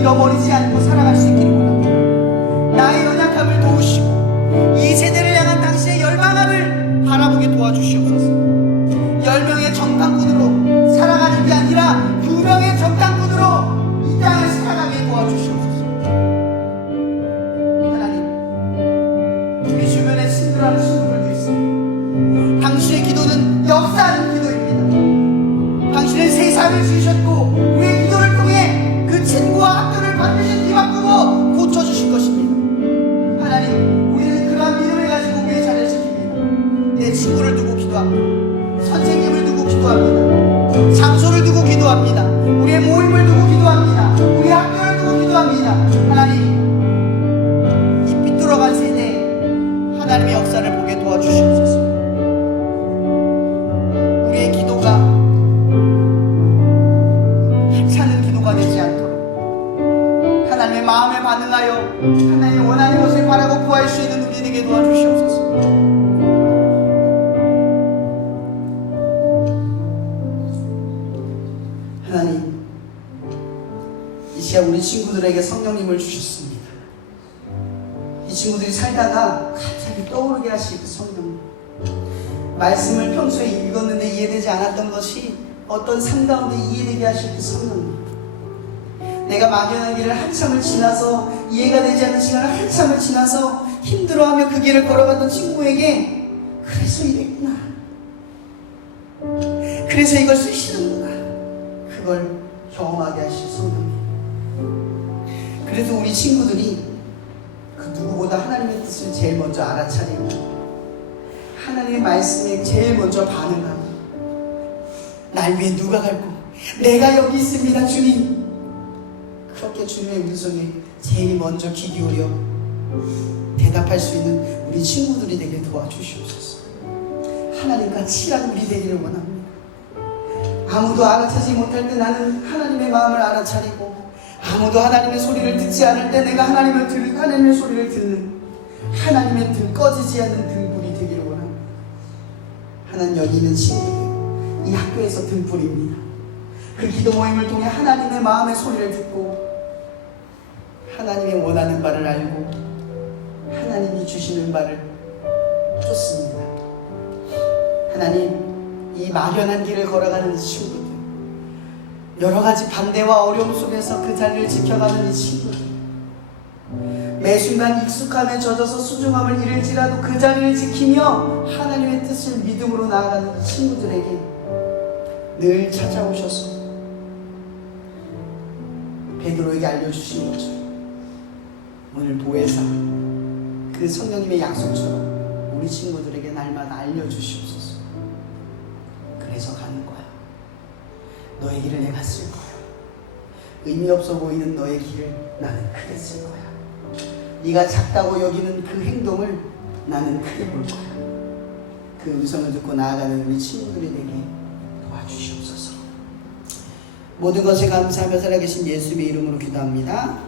잃어버리지 않고 살아갈 수 있기를 원합니다. 나의 연약함을 도우시고 이 세대를 향한 당신의 열망함을 바라보게 도와주시옵소서. 10명의 정탐꾼으로 살아가는 게 아니라 2명의 정탐꾼으로 이 땅을 살아가게 도와주시옵소서. 하나님, 우리 주변에 친구라는 친구들도 있습니다. 당신의 기도는 역사하는 기도입니다. 당신은 세상을 지으셨고 우리의 기도를 통해 그 친구와 학교를 반드시 뒤바꾸고 고쳐주실 것입니다. 하나님, 우리는 그러한 믿음을 가지고 우리의 자리를 지킵니다. 내 친구를 두고 기도합니다. 선생님을 두고 기도합니다. 장소를 두고 기도합니다. 우리의 모임을 두고 기도합니다. 우리 학교를 두고 기도합니다. 하나님, 이 삐뚤어간 세대에 하나님의 역사를 보게 도와주시옵소서. 우리의 기도가 하찮은 기도가 되지 않도록 하나님의 마음에 반응하여 하나님의 원하는 것을 바라고 구할 수 있는 우리 되게 도와주시옵소서. 하나님, 이 시간 우리 친구들에게 성령님을 주셨습니다. 이 친구들이 살다가 갑자기 떠오르게 하실 그 성령님, 말씀을 평소에 읽었는데 이해되지 않았던 것이 어떤 삶 가운데 이해되게 하실 그 성령님, 내가 막연한 길을 한참을 지나서 이해가 되지 않는 시간을 한참을 지나서 힘들어하며 그 길을 걸어갔던 친구에게 그래서 이랬구나, 그래서 이걸 쓰시는구나, 그걸 경험하게 하실 성령님. 그래서 우리 친구들이 그 누구보다 하나님의 뜻을 제일 먼저 알아차리고 하나님의 말씀에 제일 먼저 반응하고, 날 위해 누가 갈고 내가 여기 있습니다 주님, 그렇게 주님의 음성에 제일 먼저 귀 기울여 대답할 수 있는 우리 친구들이 되게 도와주시옵소서. 하나님과 친한 우리 되기를 원합니다. 아무도 알아차지 못할 때 나는 하나님의 마음을 알아차리고, 아무도 하나님의 소리를 듣지 않을 때 내가 하나님의 소리를 듣는, 하나님의 등 꺼지지 않는 등불이 되기를 원합니다. 하나님, 여기 있는 친구들, 이 학교에서 등불입니다. 그 기도 모임을 통해 하나님의 마음의 소리를 듣고 하나님이 원하는 바를 알고 하나님이 주시는 바를 쫓습니다. 하나님, 이 막연한 길을 걸어가는 친구들, 여러 가지 반대와 어려움 속에서 그 자리를 지켜가는 이 친구들, 매 순간 익숙함에 젖어서 소중함을 잃을지라도 그 자리를 지키며 하나님의 뜻을 믿음으로 나아가는 이 친구들에게 늘 찾아오셔서 베드로에게 알려주신 것처럼 오늘 보혜사 그 성령님의 약속처럼 우리 친구들에게 날마다 알려주시옵소서. 그래서 가는 거야. 너의 길을 내가 쓸 거야. 의미 없어 보이는 너의 길을 나는 크게 쓸 거야. 네가 작다고 여기는 그 행동을 나는 크게 볼 거야. 그 음성을 듣고 나아가는 우리 친구들이 되게 도와주시옵소서. 모든 것에 감사하며 살아계신 예수님의 이름으로 기도합니다.